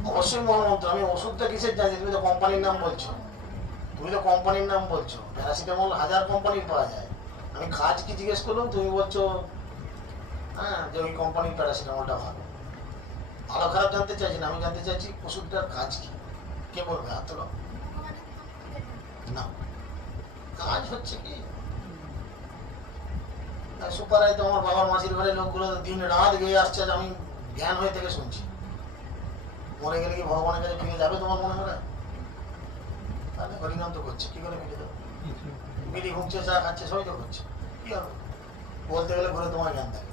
অবশ্যই মহামন্ত্র। আমি ওষুধটা কিসের জানি? তুমি তো কোম্পানির নাম বলছো, প্যারাসিটামল 1000 কোম্পানির পাওয়া যায়। আমি কাজ কি জিজ্ঞেস করলাম, তুমি বলছো হ্যাঁ যে ওই কোম্পানির প্যারাসিটামলটা ভালো। ভালো খারাপ জানতে চাইছি না, আমি জানতে চাইছি ওষুধটার কাজ কি। কে বলবে? হাত তোলো। না, কাজ হচ্ছে কি, সুপারাই তো আমার বাবার মাসির ঘরে লোকগুলো দিন রাত গিয়ে আসছে, আমি জ্ঞান হয়ে থেকে শুনছি। মরে গেলে কি ভগবানের কাছে ফিরে যাবে তোমার মনে হয়? তাহলে হরিনাম তো করছে, কি করে ফিরে যাবে? বিড়ি ঘুমছে, চা খাচ্ছে, সবই তো করছে, কি হবে? বলতে গেলে ঘরে তোমার জ্ঞান থাকে।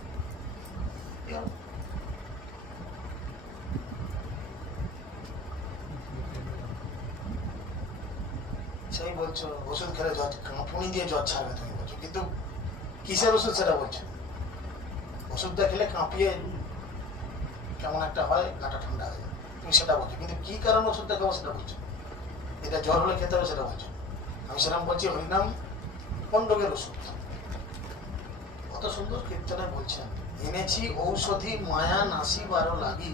বলছো ওষুধ খেলে জ্বর, কাঁপুনি দিয়ে জ্বর ছাড়বে তুমি বলছো, কিন্তু কিসের ওষুধ সেটা বলছো? ওষুধটা খেলে কাঁপিয়ে কেমন একটা হয়, গাটা ঠান্ডা হয়ে যায়, তুমি সেটা বলছো, কিন্তু কি কারণে ওষুধটা খাবো সেটা বলছো। এটা জ্বর হলে খেতে হবে সেটা বলছো। আমি সেরকম বলছি হরিনাম কোন রোগের ওষুধ। কত সুন্দর কীর্তনে বলছেন, এনেছি ঔষধি মায়া নাসি বারো লাগি,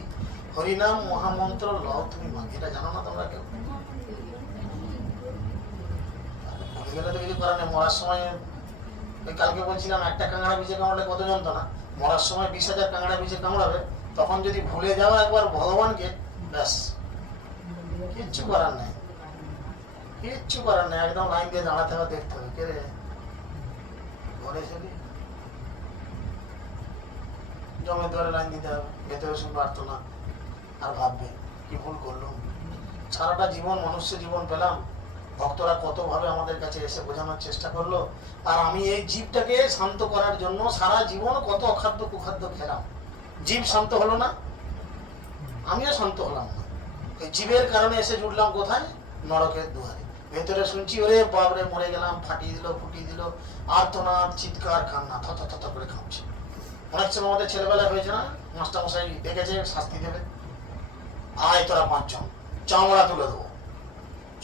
হরিনাম মহামন্ত্র লও তুমি মাগি। এটা জানো না তোমরা কেউ? ভুলে গেলে তো কিছু করার নেই। মরার সময় ওই কালকে বলছিলাম একটা কাঁকড়া বিছে কামড়ালে কত যন্ত্রণা, মরার সময় 20,000 কাঁকড়া বিছে কামড়াবে, তখন যদি ভুলে যাওয়া একবার ভগবানকে, ব্যাস কিচ্ছু করার নেই, কিচ্ছু করার নেই। একদম লাইন দিয়ে দাঁড়াতে হবে, দেখতে হবে কে রে ঘরে ছেলে, জমে ধরে লাইন দিতে হবে, ভেতরে শুনবে আর্তনা, আর ভাববে কি ভুল করলো। সারাটা জীবন মনুষ্য জীবন পেলাম, ভক্তরা কতভাবে আমাদের কাছে এসে বোঝানোর চেষ্টা করলো, আর আমি এই জীবটাকে শান্ত করার জন্য সারা জীবন কত অখাদ্য কুখাদ্য খেলাম, জীব শান্ত হলো না, আমিও শান্ত হলাম না। এই জীবের কারণে এসে জুটলাম কোথায়? নরকের দুয়ারে। ভেতরে শুনছি ওরে বাবরে মরে গেলাম, ফাটিয়ে দিল ফুটিয়ে দিল, আর্তনাদ চিৎকার কান্না, থত থত করে কাঁপছে। অনেক সময় আমাদের ছেলেবেলায় হয়েছে না, মাস্টারমশাই দেখেছে শাস্তি দেবে, আয় তোরা 5 জন চামড়া তুলে দেবো।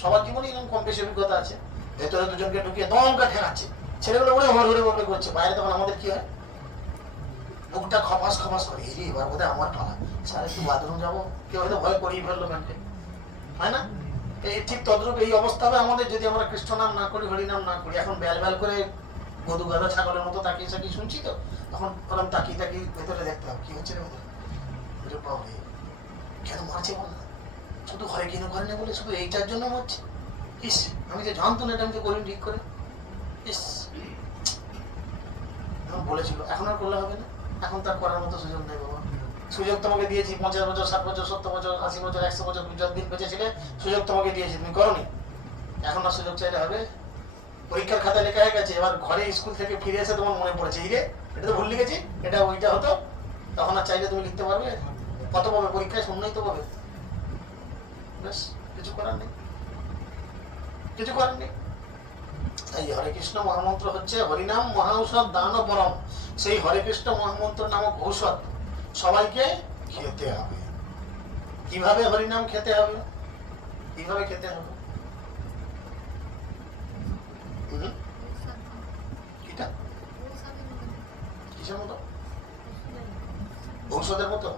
সবার জীবনে এরকম কম বেশি অভিজ্ঞতা আছে। ভেতরে দুজনকে ঢুকিয়ে দমকা ঠেকাচ্ছে, ছেলেগুলো ওরে হরে হরে বলে করছে, বাইরে তখন আমাদের কি হয়, বুকটা খপাস খপাস করে, এই এবার বোধহয় আমার পালা, স্যার একটু বাথরুম যাবো, কেউ হয়তো ভয় করিয়ে ফেললো ম্যানকে, হয় না? এই ঠিক তদ্রূপ এই অবস্থা হবে আমাদের যদি আমরা কৃষ্ণ নাম না করি, হরিনাম না করি। এখন ব্যাল ব্যাল করে গরু গাধা ছাগলের মতো তাকিয়ে সাকিয়ে শুনছি, তো তখন বললাম তাকিয়ে তাকিয়ে ভেতরে দেখতে হবে কি হচ্ছে রে ভেতরে। বাবরে কেন মারছে বল না, শুধু ঘরে কিনে করে না বলে শুধু এইটার জন্য মারছে। ইস আমি তো জানতো না এটা, আমি তো করিনি ঠিক করে। ইস এখন বলেছিল, এখন আর করলে হবে না, এখন তার করার মতো সুযোগ নেই বাবা। সুযোগ তোমাকে দিয়েছি 50 বছর 60 বছর 70 বছর 80 বছর 100 বছর যতদিন বেঁচে ছিলে সুযোগ তোমাকে দিয়েছি, তুমি করোনি, এখন আর সুযোগ চাইলে হবে? পরীক্ষার খাতা লেখা হয়ে গেছে, এবার ঘরে স্কুল থেকে ফিরে এসে তোমার মনে পড়েছে, ইরে এটা তো ভুল লিখেছি, এটা ওইটা হতো, তখন আর চাইলে তুমি লিখতে পারবে? কত পাবে পরীক্ষায়? শূন্যই তো পাবে। বেশ কিছু করার নেই, কিছু করার নেই। তাই হরে কৃষ্ণ মহামন্ত্র হচ্ছে হরিনাম মহা ঔষধ দান পরম। সেই হরে কৃষ্ণ মহামন্ত্র নামক ঔষধ সবাইকে খেতে হবে। কিভাবে হরিনাম খেতে হবে? কিভাবে খেতে হবে? কিটা কিসের মতো? ঔষধের মতো?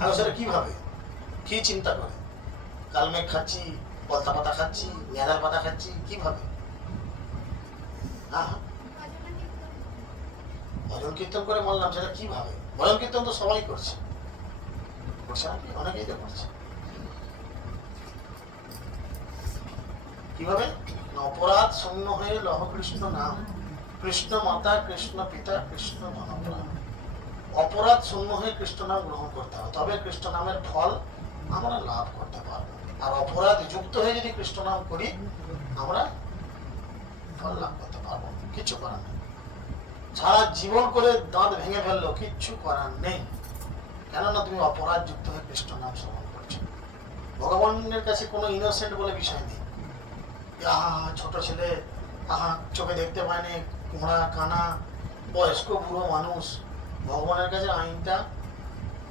আর সেটা কিভাবে, কি চিন্তা করে? কালমেঘ খাচ্ছি, পলতা পাতা খাচ্ছি, মেদার পাতা খাচ্ছি, কিভাবে? ভজন কীর্তন করে বললাম, সেটা কিভাবে? ভজন কীর্তন তো সবাই করছে, করছে নাকি? অনেকেই তো করছে। কিভাবে? অপরাধ শূন্য হয়ে লহ কৃষ্ণ নাম, কৃষ্ণ মাতা কৃষ্ণ পিতা কৃষ্ণ ধনপ্রাণ। অপরাধ শূন্য হয়ে কৃষ্ণ নাম গ্রহণ করতে হবে, তবে কৃষ্ণ নামের ফল আমরা লাভ করতে পারবো। আর অপরাধ যুক্ত হয়ে যদি কৃষ্ণ নাম করি আমরা ফল লাভ করতে পারবো, কিছু করার নেই। সারা জীবন করে দাঁত ভেঙে ফেললো, কিচ্ছু করার নেই, কেননা তুমি অপরাধ যুক্ত হয়ে কৃষ্ণ নাম শ্রবণ করছো। ভগবানের কাছে কোনো ইনোসেন্ট বলে বিষয় নেই। আহা ছোট ছেলে, আহা চোখে দেখতে পায়নি, কুমড়া কানা, বয়স্ক বুড়ো মানুষ, ভগবানের কাছে আইনটা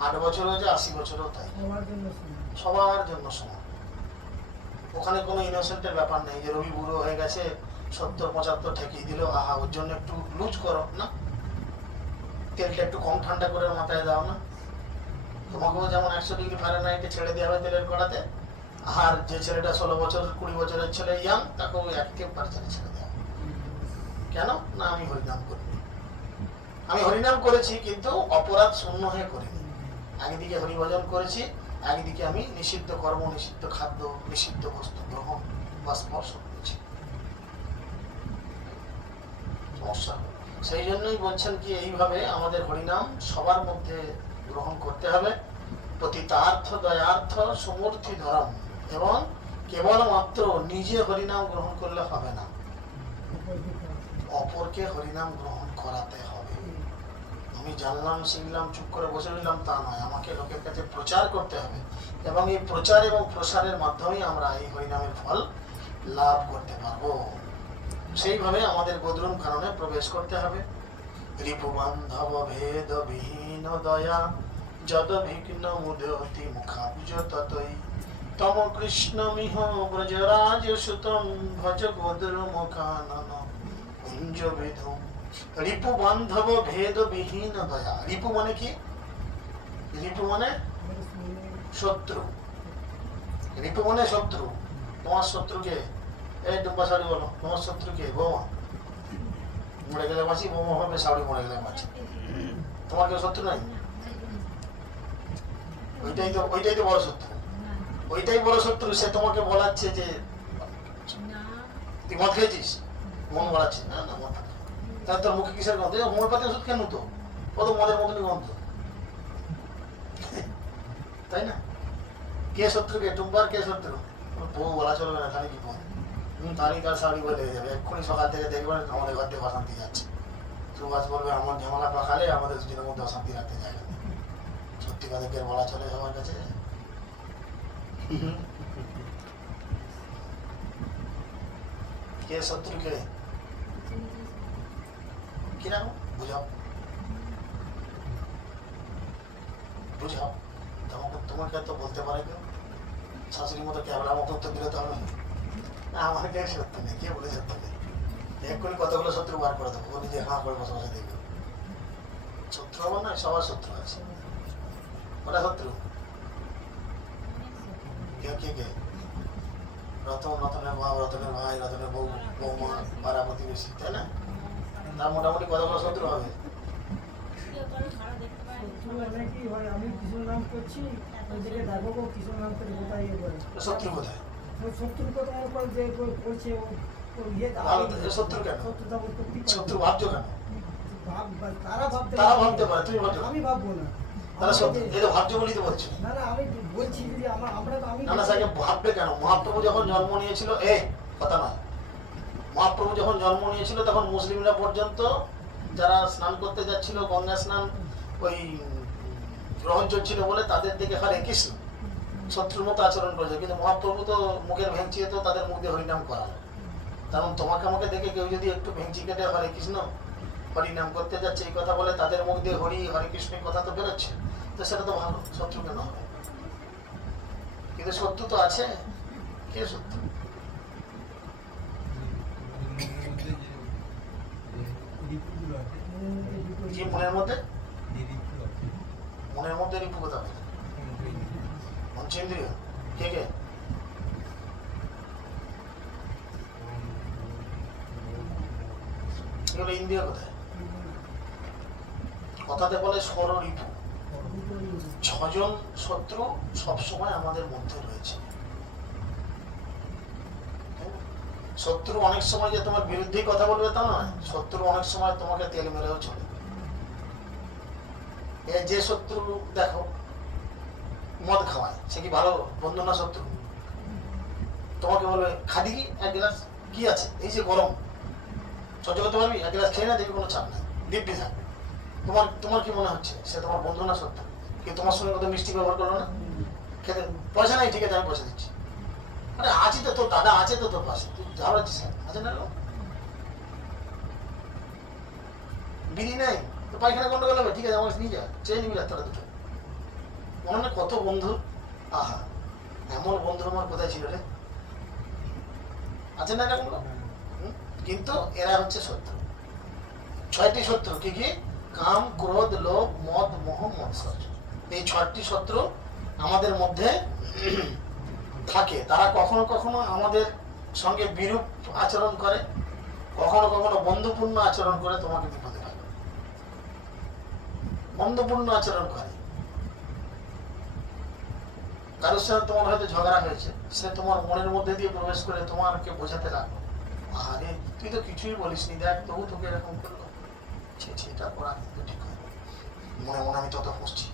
8 বছর হয়েছে 80 বছরও তাই, সবার জন্য সমান। ওখানে কোনো ইনোসেন্টের ব্যাপার নেই যে রবি বুড়ো হয়ে গেছে 70-75 ঠেকিয়ে দিল, আহা ওর জন্য একটু লুজ করো না, তেলটা একটু কম ঠান্ডা করে মাথায় দাও না। তোমাকেও যেমন 100 ডিগ্রি ফারেনহাইটে ছেড়ে দেওয়া হবে তেলের কড়াতে, আর যে ছেলেটা 16 বছর 20 বছরের ছেলে ইয়াং, তাকেও একেবারে ছেড়ে দেওয়া। কেন না? আমি হরিনাম করিনি, আমি হরিনাম করেছি কিন্তু অপরাধ শূন্য হয়ে করিনি। একদিকে হরিভজন করেছি, একদিকে আমি নিষিদ্ধ কর্ম, নিষিদ্ধ খাদ্য, নিষিদ্ধ বস্তু গ্রহণ বা স্পর্শ করেছি। সমস্যা। সেই জন্যই বলছেন কি এইভাবে আমাদের হরিনাম সবার মধ্যে গ্রহণ করতে হবে। পতিতার্থ দয়ার্থ সমূর্তি ধরম, এবং কেবলমাত্র নিজে হরিনাম গ্রহণ করলে হবে না, অপরকে হরিনাম গ্রহণ করাতে হবে। আমি জানলাম শিখলাম চুপ করে বসে রইলাম তা নয়, আমাকে লোকের কাছে প্রচার করতে হবে, এবং এই প্রচার এবং প্রসারের মাধ্যমেই আমরা এই হরিনামের ফল লাভ করতে পারবো। সেইভাবে আমাদের গোদ্রুম কাননে প্রবেশ করতে হবে। রিপু বান্ধব ভেদ বিহীন দয়া যদ বিঘ্ন মুদতি মুখাব্জ ততই তম কৃষ্ণ মিহ ব্রজরাজ সুতম ভজ গোদ্রুম কানন কুঞ্জ বিধুম। রিপু বান্ধব ভেদ বিহীন দয়া। রিপু মানে কি? রিপু মানে শত্রু। রিপু মানে শত্রু। তোমার শত্রুকে, এই ডুম্বা শাড়ি বলো, তোমার শত্রুকে? বৌমা। মরে গেলে বাঁচি, বৌমা হবে শাড়ি মরে গেলে বাঁচি। তোমার কেউ শত্রু নাই? ওইটাই তো বড় শত্রু। ওইটাই বড় শত্রু। সে তোমাকে বলাচ্ছে যে তুই মদ খেয়েছিস, মন বলাচ্ছে না না মদ। তার তোর মুখে কিসের গন্ধ? হোমিওপ্যাথি ওষুধ কেন তো? ও তো মদের মতনই গন্ধ, তাই না? কে শত্রু? কে টুম্বার? কে শত্রু? বউ বলা চলবে না, খালি বিপদ। তারই কার শাড়ি বলে যাবে। এক্ষুনি সকাল থেকে দেখবেন আমাদের ঘর থেকে অশান্তি যাচ্ছে। সুবাস বলবে আমার ঝামেলা পাকালে আমাদের দুজনের মধ্যে অশান্তি রাখতে যায় না। সত্যি কথা কে বলা চলে সবার কাছে? কে শত্রু? কে কিরকম? বুঝাও বুঝাও। তোমাকে তো বলতে পারে কেউ? শাশুড়ির মতো ক্যামেরার মতো উত্তর দিলে তো হবে না। আমার কে সত্য নেই, কে বলে সত্য নেই? এক্ষুনি কতগুলো শত্রু বার করে দেবো। ও নিজে হাঁ করে বসে বসে দেখবে। শত্রু আমার নয়, সবার শত্রু আছে। ওটা শত্রু কে? কে কে? রতন, রতনের মা, রতনের ভাই, রতনের বউ, বৌমা, পাড়া প্রতিবেশী, তাই না? তার মোটামুটি কতগুলো শত্রু হবে? আমি কিশোর নাম করছি, ওইদিকে দেখো কিশোর নাম করে কোথায় বলে শত্রু কোথায়? শত্রু কোথায় যে করছে শত্রু কেন? শত্রু ভাবছো কেন? তারা ভাবতে পারে, তুমি ভাবছো? আমি ভাববো না। তারা সত্যি এটা ভাবছো বলেই তো বলছো। না না, আমি বলছি যে আমরা তো আমি না না, সাকে ভাববে কেন? মহাপ্রভু যখন জন্ম নিয়েছিল, কথা নয়, মহাপ্রভু যখন জন্ম নিয়েছিল তখন মুসলিমরা পর্যন্ত যারা স্নান করতে যাচ্ছিল, গঙ্গা স্নান ওই গ্রহণ চলছিল বলে তাদের দিকে হরে কৃষ্ণ শত্রুর মতো আচরণ করেছে। কিন্তু মহাপ্রভু তো মুখের ভেঙচিয়ে তো তাদের মুখ দিয়ে হরিনাম করালো। কারণ তোমাকে আমাকে দেখে কেউ যদি একটু ভেঙচি কেটে হরে কৃষ্ণ হরিনাম করতে যাচ্ছে এই কথা বলে, তাদের মুখ দিয়ে হরে কৃষ্ণের কথা তো বেরোচ্ছে, তো সেটা তো ভালো। শত্রু কেন হবে? কিন্তু শত্রু তো আছে। কে শত্রু? কি মনের মধ্যে? মনের মধ্যে রিপু কোথা পেলে? পঞ্চেন্দ্রিয়। কে কে? এগুলো ইন্দ্রিয় কোথায়? কথাতে বলে ষড় রিপু। 6 জন শত্রু সবসময় আমাদের মধ্যে রয়েছে। শত্রু অনেক সময় যে তোমার বিরুদ্ধেই কথা বলবে তা নয়। শত্রু অনেক সময় তোমাকে তেল মেরেও চলে। যে শত্রু দেখো মদ খাওয়ায়, সে কি ভালো বন্ধু না শত্রু? তোমাকে বলবে খাদি কি এক গ্লাস, কি আছে এই যে গরম সহ্য করতে পারবি, এক গ্লাস খেয়ে না, দেখবি কোনো চাপ নাই, দিব্যি থাকবে। তোমার কি মনে হচ্ছে সে তোমার বন্ধু না শত্রু? কিন্তু তোমার সঙ্গে কত মিষ্টি ব্যবহার করলো না? খেতে পয়সা নাই, ঠিক আছে আমি পয়সা দিচ্ছি। আরে আছি তো তোর দাদা, আছে তো তোর পাশে, তুই ঝাড়াচ্ছিস আছে না? বিড়ি নাই তো পায়খানা গন্ডগোল হবে, ঠিক আছে আমার নিয়ে যা, চেয়ে নিবি রাস্তাটা দুটো। মনে না কত বন্ধু, আহা এমন বন্ধু আমার কোথায় ছিল রে? আছে না এরকম? কিন্তু এরা হচ্ছে শত্রু। 6টি শত্রু কি কি? কাম, ক্রোধ, লোভ, মদ, মোহ, মৎসর্য। এই 6টি শত্রু আমাদের মধ্যে থাকে। তারা কখনো কখনো আমাদের সঙ্গে বিরূপ আচরণ করে, কখনো কখনো বন্ধুপূর্ণ আচরণ করে তোমাকে বিপদে ফেলে। বন্ধুপূর্ণ আচরণ করে। কারোর সাথে তোমার হয়তো ঝগড়া হয়েছে, সে তোমার মনের মধ্যে দিয়ে প্রবেশ করে তোমাকে বোঝাতে লাগলো, আরে তুই তো কিছুই বলিসনি, দেখ তবু তোকে এরকম করলো, এটা করা কিন্তু ঠিক হয়। মনে মনে আমি তত ফুসছি,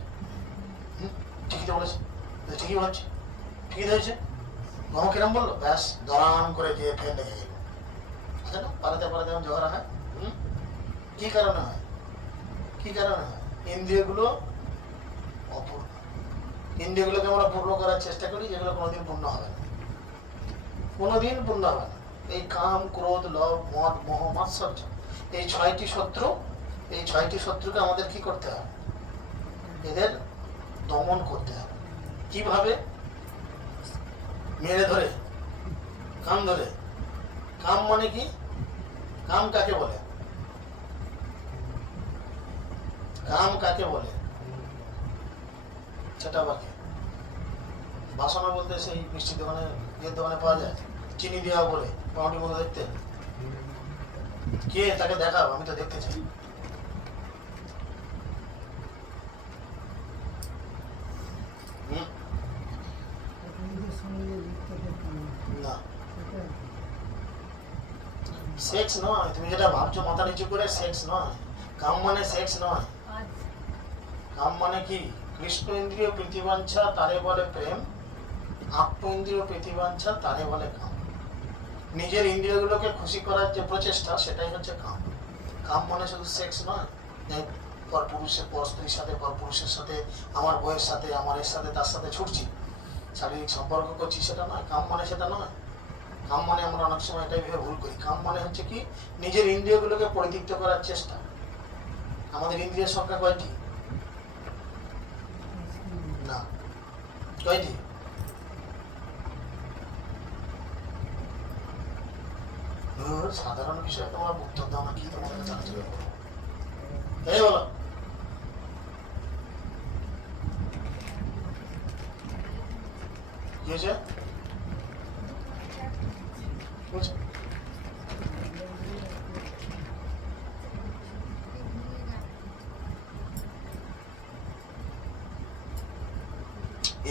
ঠিকই তো বলেছি, ঠিকই বলছি, ঠিকই হয়েছে। মামা কিরম বললো, ব্যাস দরাম করে গিয়ে ফের লেগে গেল। আচ্ছা না, পালাতে পালাতে যখন ঝগড়া হয়, কি কারণে হয়? কি কারণে হয়? ইন্দ্রিয়গুলো অপূর্ণ। ইন্দ্রিয়গুলোকে আমরা পূর্ণ করার চেষ্টা করি, যেগুলো কোনোদিন পূর্ণ হবে না। কোনোদিন পূর্ণ হবে না। এই কাম, ক্রোধ, লোভ, মদ, মোহ, মাৎসর্য, এই 6টি শত্রু, এই 6টি শত্রুকে আমাদের কি করতে হবে? এদের দমন করতে হবে। কিভাবে? মেরে ধরে, কাম ধরে। কাম মানে কি? কাম কাকে বলে? কাম কাকে বলে? সেটা বাকি বাসনা বলতে সেই মিষ্টি দোকানে, ইয়ের দোকানে পাওয়া যায়, চিনি দেওয়া বলে পাউডার মতো দেখতে। কে তাকে দেখাও, আমি তো দেখতে চাই। নিজের সঙ্গে লিপ্ত থাকতে না, সেটা সেক্স নয়। তুমি যেটা ভাবছো মাথা নিচু করে, সেক্স নয়। কাম মানে সেক্স নয়। কাম মানে কি? কৃষ্ণ ইন্দ্রিয় প্রীতিবাঞ্ছা তারে বলে প্রেম, আত্ম ইন্দ্রিয় প্রীতিবাঞ্ছা তারে বলে কাম। নিজের ইন্দ্রিয়গুলোকে খুশি করার যে প্রচেষ্টা, সেটাই হচ্ছে কাম। কাম মানে শুধু সেক্স নয়, যে পর পুরুষের পর স্ত্রীর সাথে, পর পুরুষের সাথে, আমার বউয়ের সাথে, আমার এর সাথে, তার সাথে ছুটছি, শারীরিক সম্পর্ক করছি, সেটা নয়। কাম মানে সেটা নয়। কাম মানে আমরা অনেক সময় এটাই ভেবে ভুল করি। কাম মানে হচ্ছে কি? নিজের ইন্দ্রিয়গুলোকে পরিতৃপ্ত করার চেষ্টা। আমাদের ইন্দ্রিয়ের সংখ্যা কয়টি? না, কয়টি? সাধারণ বিষয়ে তোমরা উত্তর দাও না, কি তোমাদের কাছে আলোচনা করবো? এই বলো। কি হয়েছে? বলছো?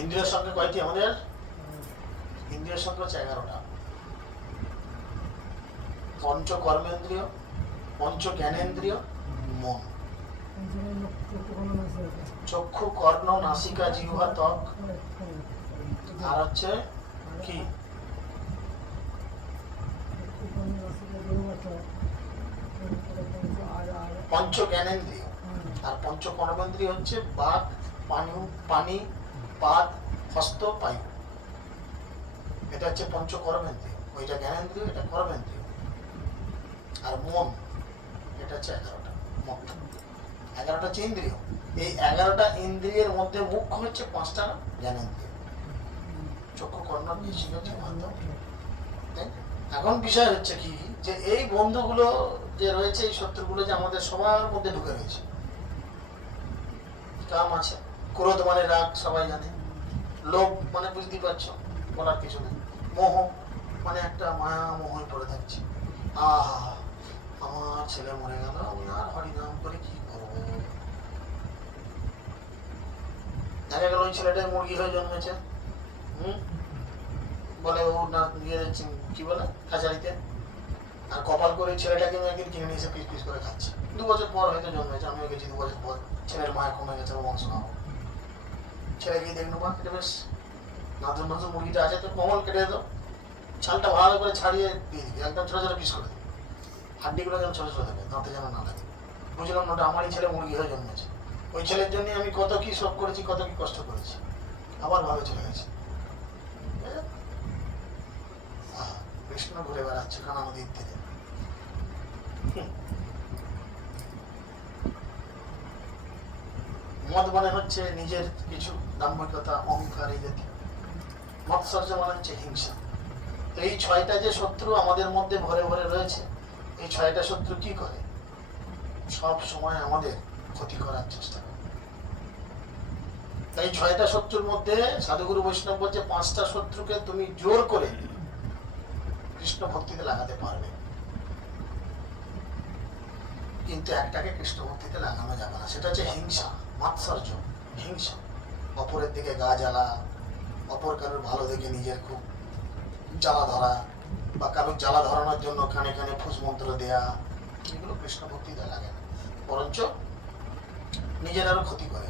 ইন্দ্রিয়ের সংখ্যা কয়টি আমাদের? ইন্দ্রিয়ের সংখ্যা হচ্ছে 11টা। পঞ্চ কর্মেন্দ্রিয়, পঞ্চ জ্ঞানেন্দ্রিয়, মন। চক্ষু, কর্ণ, নাসিকা, জিহ্বা, ত্বক, আর হচ্ছে কি? পঞ্চ জ্ঞানেন্দ্রিয়। আর পঞ্চ কর্মেন্দ্রিয় হচ্ছে বাক, পানি, পাদ, হস্ত, পায়ু। এটা হচ্ছে পঞ্চ কর্মেন্দ্রিয়। ওইটা জ্ঞানেন্দ্রিয়, এটা কর্মেন্দ্রিয়। আর মন, এটা হচ্ছে 11টা। মোট 11টা হচ্ছে ইন্দ্রিয়। এই 11টা ইন্দ্রিয়ের মধ্যে মুখ্য হচ্ছে 5টা জ্ঞানেন্দ্রিয়, চক্ষু, কর্ণ, নাসিকা, জিহ্বা, ত্বক। এখন বিষয় হচ্ছে কি, যে এই বন্ধুগুলো যে রয়েছে, এই শত্রুগুলো যে আমাদের সবার মধ্যে ঢুকে রয়েছে। কাম আছে, ক্রোধ মানে রাগ, সবাই জানে। লোভ মানে বুঝতেই পারছো, বলার কিছু নেই। মোহ মানে একটা মায়া মোহে পড়ে থাকছে। আহা, আমার ছেলে মরে গেল, আমি আর হরিনাম করে কি করবো? দেখা গেল ওই ছেলেটাই মুরগি হয়ে জন্মেছে, বলে ও না ইয়ে কি বলে কাচারিতে, আর কপাল করে ছেলেটাকে আমি একদিন কিনে নিয়ে এসে পিস পিস করে খাচ্ছি। 2 বছর পর হয়তো জন্মেছে, আমিও গেছি 2 বছর পর, ছেলের মায়ের কমে গেছে, ও মাংস খাবো। ছেলে গিয়ে দেখলো, বা এটা বেশ নাদুর নাদুর মুরগিটা আছে, তো কোমল কেটে দাও, ছালটা ভালো করে ছাড়িয়ে দিয়ে দিবি, একদম ছোটো ছোটো পিস করে দিবি, হাড্ডিগুলো যেন ছোটো ছোটো থাকে, দাঁতে যেন না লাগে। বুঝলাম না, ওটা আমারই ছেলে মুরগি হয়ে জন্মেছে। ওই ছেলের জন্য আমি কত কি শোক করেছি, কত কি কষ্ট করেছি, আবার ভাবে চলে গেছে। কৃষ্ণ ঘুরে বেড়াচ্ছে কানা নদীর তীরে। মদ মানে হচ্ছে নিজের কিছু দাম্ভিকতা, অহংকার, এই জাতীয়। মৎসর্য মানে হচ্ছে হিংসা। এই 6টা যে শত্রু আমাদের মধ্যে ভরে ভরে রয়েছে, এই 6টা শত্রু কি করে? সব সময় আমাদের ক্ষতি করার চেষ্টা করে। তাই 6টা শত্রুর মধ্যে সাধুগুরু বৈষ্ণব বলছে 5টা শত্রুকে তুমি জোর করে কৃষ্ণ ভক্তিতে লাগাতে পারবে, কিন্তু একটাকে কৃষ্ণ ভক্তিতে লাগানো যাবে না। সেটা হচ্ছে হিংসা, মাৎসর্য, হিংসা। অপরের দিকে গা জ্বালা, অপর কারোর ভালো দেখে নিজের খুব জ্বালা ধরা, বা কারোর জ্বালা ধরানোর জন্য কানে কানে ফুস মন্ত্র দেয়া, এগুলো কৃষ্ণ ভক্তিতে লাগে না, বরঞ্চ নিজের আরো ক্ষতি করে।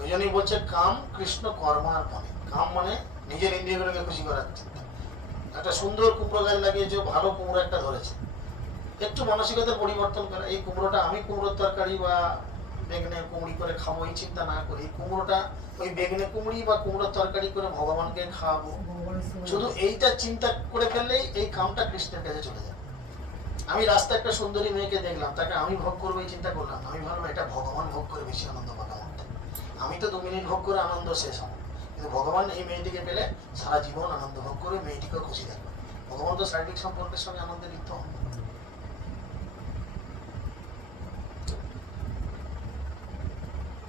ওই জন্যই বলছে কাম কৃষ্ণ কর্মার্পণে। কাম মানে নিজের ইন্দ্রিয়গুলোকে খুশি করার চিন্তা। একটা সুন্দর কুমড়ো গাছ লাগিয়েছে, ভালো কুমড়ো একটা ধরেছে, একটু মানসিকতার পরিবর্তন করে, এই কুমড়োটা আমি কুমড়োর তরকারি বা বেগনে কুমড়ি করে খাবো এই চিন্তা না করে এই কুমড়োটা ওই বেগনে কুমড়ি বা কুমড়োর তরকারি করে ভগবানকে খাওয়াবো, ভগবানের সেবা। শুধু এইটা চিন্তা করে ফেললেই এই কামটা কৃষ্ণের কাছে চলে যায়। আমি রাস্তায় একটা সুন্দরী মেয়েকে দেখলাম, তাকে আমি ভোগ করবো এই চিন্তা করলাম না। আমি ভাবলাম এটা ভগবান ভোগ করে বেশি আনন্দ পাবে আমার থেকে। আমি তো 2 মিনিট ভোগ করে আনন্দ শেষ হবো, কিন্তু ভগবান এই মেয়েটিকে পেলে সারা জীবন আনন্দ ভোগ করে মেয়েটিকে খুশি রাখবে। ভগবান তো শারীরিক সম্পর্কের সঙ্গে আনন্দে লিপ্ত হন।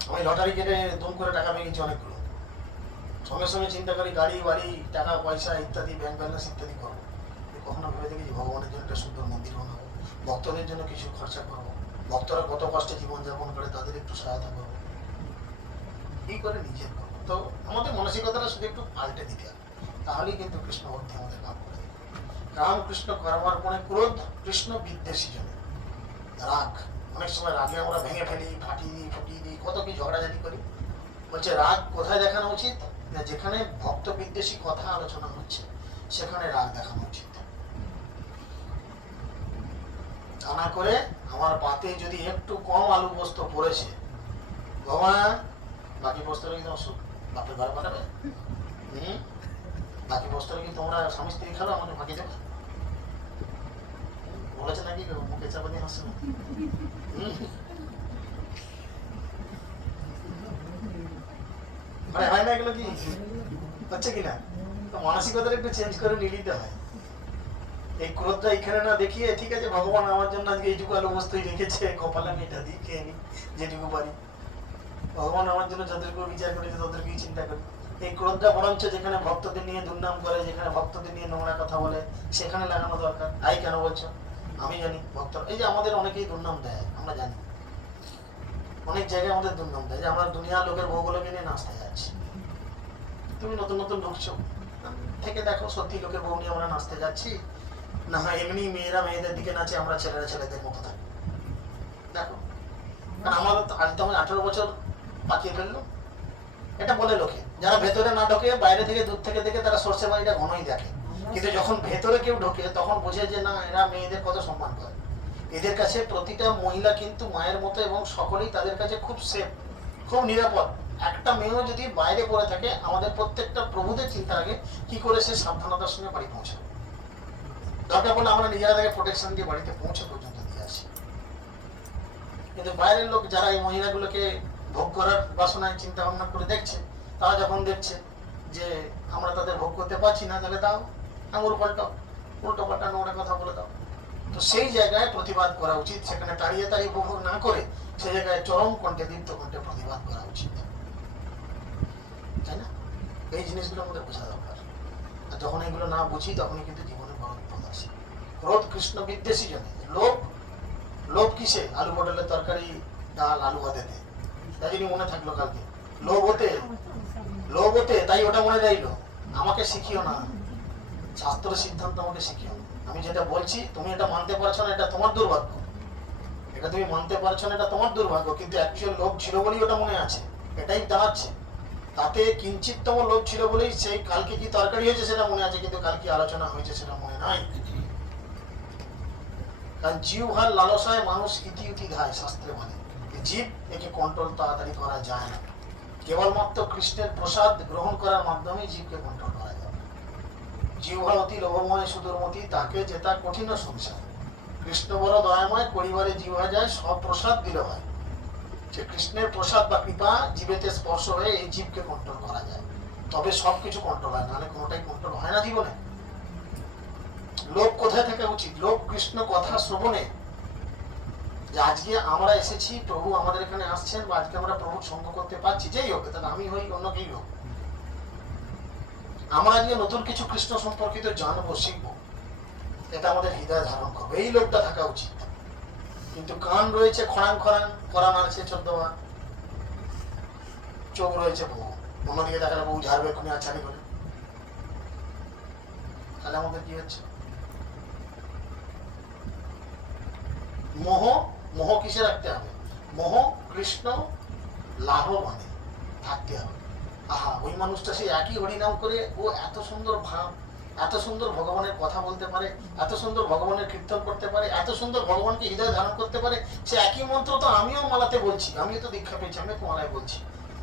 আমি লটারি কেটে দুম করে টাকা পেয়ে গেছি অনেকগুলো, সঙ্গে সঙ্গে চিন্তা করি গাড়ি বাড়ি টাকা পয়সা ইত্যাদি ব্যাংক ব্যালেন্স ইত্যাদি করবো। কখনো ভেবে দেখেছি ভগবানের জন্য একটা সুন্দর মন্দির বানাবো, ভক্তদের জন্য কিছু খরচা করবো, ভক্তরা কত কষ্টে জীবনযাপন করে তাদের একটু সহায়তা করবো, এই করে নিজের করবো। তো আমাদের মানসিকতাটা শুধু একটু পাল্টে দিতে হবে, তাহলেই কিন্তু কৃষ্ণ ভক্তি আমাদের কাম করে দেবে। রাম কৃষ্ণ করবার পরে ক্রোধ, কৃষ্ণ বিদ্বেষী জন্য রাগ। অনেক সময় রাগে আমরা ভেঙে ফেলি, ফাটিয়ে দিই, ফুটিয়ে দিই, কত কি ঝগড়াঝাটি করি। বলছে রাগ কোথায় দেখানো উচিত না, যেখানে ভক্ত বিদ্বেষী কথা আলোচনা হচ্ছে সেখানে রাগ দেখানো উচিত। তা না করে আমার পাতে যদি একটু কম আলু পোস্ত পড়েছে, ভগবান বাকি পোস্তটা কি তোমার বাপের ঘরে পাঠাবে? বাকি পোস্তটা কি তোমরা স্বামী স্ত্রী খাবে, আমাকে ফাঁকি দেবে? বলেছে নাকি মুখে চাপা দিয়ে হাসছে? মানে হয় না এগুলো? কি হচ্ছে কিনা? তো মানসিকতাটা একটু চেঞ্জ করে নিয়ে নিতে হয়। এই ক্রোধটা এখানে না দেখিয়ে, ঠিক আছে ভগবান আমার জন্য আজকে এইটুকু আলু বস্তুই রেখেছে, কপালে আমি এটা দিয়ে খেয়ে নি যেটুকু পারি। ভগবান আমার জন্য যতটুকু বিচার করেছে ততটুকুই চিন্তা করি। এই ক্রোধটা বরঞ্চ যেখানে ভক্তদের নিয়ে দুর্নাম করে, যেখানে ভক্তদের নিয়ে নোংরা কথা বলে, সেখানে লাগানো দরকার। আই কেন বলছো? আমি জানি ভক্ত, এই যে আমাদের অনেকেই দুর্নাম দেয়, আমরা জানি অনেক জায়গায় আমাদের দুর্নাম দেয় যে আমরা দুনিয়ার লোকের বউগুলোকে নিয়ে নাচতে যাচ্ছি। তুমি নতুন নতুন ঢুকছো, থেকে দেখো সত্যি লোকের বউ নিয়ে আমরা নাচতে যাচ্ছি না এমনি মেয়েরা মেয়েদের দিকে নাচে, আমরা ছেলেরা ছেলেদের মতো থাকি। দেখো আমাদের আজ তো আমি 18 বছর পাকিয়ে ফেললো, এটা বলে লোকে। যারা ভেতরে না ঢোকে, বাইরে থেকে দূর থেকে দেখে তারা সর্ষে বাড়িটা ঘনই দেখে, কিন্তু যখন ভেতরে কেউ ঢোকে তখন বোঝে যে না এরা মেয়েদের কত সম্মান করে। এদের কাছে প্রতিটা মহিলা কিন্তু মায়ের মতো, এবং সকলেই তাদের কাছে খুব সেফ, খুব নিরাপদ। একটা মেয়েও যদি বাইরে পড়ে থাকে, আমাদের প্রত্যেকটা প্রভুদের চিন্তা আগে কি করে সে সাবধানতার সঙ্গে বাড়ি পৌঁছাবে। দরকার পড়লে আমরা নিজেরা তাকে প্রোটেকশন দিয়ে বাড়িতে পৌঁছে পর্যন্ত দিয়ে আসি। কিন্তু বাইরের লোক যারা এই মহিলাগুলোকে ভোগ করার বাসনায় চিন্তা ভাবনা করে দেখছে, তারা যখন দেখছে যে আমরা তাদের ভোগ করতে পারছি না, তাহলে দাও আঙুর পাল্টাও, উল্টো পাল্টা নোংরা কথা বলে দাও। তো সেই জায়গায় প্রতিবাদ করা উচিত, সেখানে তাড়িয়ে তাড়িয়ে উপভোগ না করে সেই জায়গায় চরম কণ্ঠে, দীপ্ত কণ্ঠে প্রতিবাদ করা উচিত, তাই না? এই জিনিসগুলো আমাদের বোঝা দরকার। আর যখন এগুলো না বুঝি তখনই কিন্তু জীবনে বড় বিপদ আসে। ক্রোধ কৃষ্ণ বিদ্বেষী জনে। লোভ, লোভ কিসে? আলু পটলের তরকারি, ডাল, আলু ভাতেতে। তাই জন্য মনে থাকলো কালকে লোভ হতে, লোভ হতে, তাই ওটা মনে রইলো। আমাকে শিখিও না, শাস্ত্রের সিদ্ধান্ত আমাকে শিখিও না। আমি যেটা বলছি তুমি এটা মানতে পারছো না, এটা তোমার দুর্ভাগ্য। এটা তুমি মানতে পারছো না, এটা তোমার দুর্ভাগ্য, কিন্তু অ্যাকচুয়াল লোভ ছিল বলেই ওটা মনে আছে, এটাই দাঁড়াচ্ছে। তাতে কিঞ্চিততম লোভ ছিল বলেই সেই কালকে কি তরকারি হয়েছে সেটা মনে আছে, কিন্তু কালকে আলোচনা হয়েছে সেটা মনে নাই। কারণ জিহ্বার লালসায় মানুষ ইতি উতি ধায়, শাস্ত্রে বলে জীব একে কন্ট্রোল তাড়াতাড়ি করা যায় না। কেবলমাত্র কৃষ্ণের প্রসাদ গ্রহণ করার মাধ্যমে জীবকে কন্ট্রোল করা যাবে। জিহ্বা অতি লোভময় সুদূরমতি, তাকে যেতা কঠিন সংসার। কৃষ্ণ বড় দয়াময়, পরিবারে জিহ্বা যায়, সব প্রসাদ দিল হয়। যে কৃষ্ণের প্রসাদ বা কৃপা জীবেতে স্পর্শ হয়ে এই জীবকে কন্ট্রোল করা যায়, তবে সবকিছু কন্ট্রোল হয়, নাহলে কোনোটাই কন্ট্রোল হয় না জীবনে। লোভ কোথায় থাকা উচিত? লোভ কৃষ্ণ কথা শ্রবণে। যে আজকে আমরা এসেছি, প্রভু আমাদের এখানে আসছেন, বা আজকে আমরা প্রভুর সঙ্গ করতে পারছি, যেই হোক, তাহলে আমি হই অন্য কেই হোক, আমরা আজকে নতুন কিছু কৃষ্ণ সম্পর্কিত জানবো, শিখবো, এটা আমাদের হৃদয় ধারণ করবো, এই লোভটা থাকা উচিত। কিন্তু কান রয়েছে খড়াং খড়াং, করা নাড়ছে 14 বার, চোখ রয়েছে বউ, অন্যদিকে দেখালে বউ ঝাড়বে খুনি আচ্ছানি করে, তাহলে আমাদের কি হচ্ছে? মোহ, মোহ কিসে রাখতে হবে? মোহ কৃষ্ণ লাভ মানে থাকতে হবে। আহা, ওই মানুষটা সেই একই হরিনাম করে, ও এত সুন্দর ভাব, এত সুন্দর ভগবানের কথা বলতে পারে, এত সুন্দর ভগবানের কীর্তন করতে পারে, এত সুন্দর ভগবানকে হৃদয়ে ধারণ করতে পারে, সে একই মন্ত্র তো আমিও মালাতে বলছি, আমিও তো দীক্ষা পেয়েছি, আমিও তো মালায় বলছি,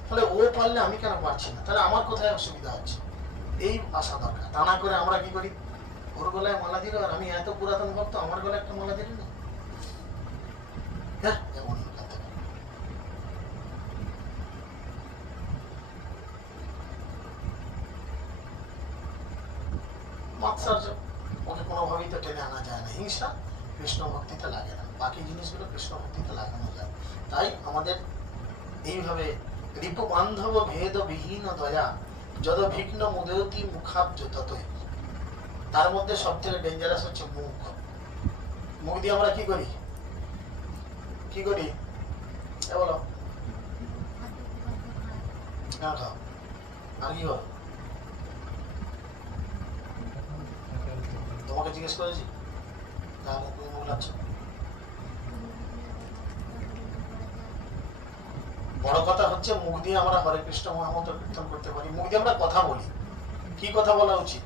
তাহলে ও পারলে আমি কেন পারছি না? তাহলে আমার কোথায় অসুবিধা হচ্ছে? এই আসা দরকার। তা না করে আমরা কি করি, ওর গলায় মালা দিল আর আমি এত পুরাতন ভক্ত, আমার গলায় একটা মালা দিল না, হ্যাঁ এমন করতে পারে। মাৎসর্য ওকে কোনোভাবেই তো টেনে আনা যায় না। হিংসা কৃষ্ণ ভক্তিতে লাগে না, বাকি জিনিসগুলো কৃষ্ণ ভক্তিতে লাগানো যায়। তাই আমাদের এইভাবে রিপু বান্ধব ভেদ বিহীন দয়া যদ ভিঘ্ন মুদেয়তি মুখাব্জততই। তার মধ্যে সব থেকে ডেঞ্জারাস হচ্ছে মুখ। মুখ দিয়ে আমরা কি করি, কি করি বলো, হ্যাঁ খাও, আর কি করো? তোমাকে জিজ্ঞেস করেছি, তাহলে তুমি মুখ লাগছো। বড় কথা হচ্ছে মুখ দিয়ে আমরা হরে কৃষ্ণ মহামন্ত্র কীর্তন করতে পারি, মুখ দিয়ে আমরা কথা বলি। কি কথা বলা উচিত?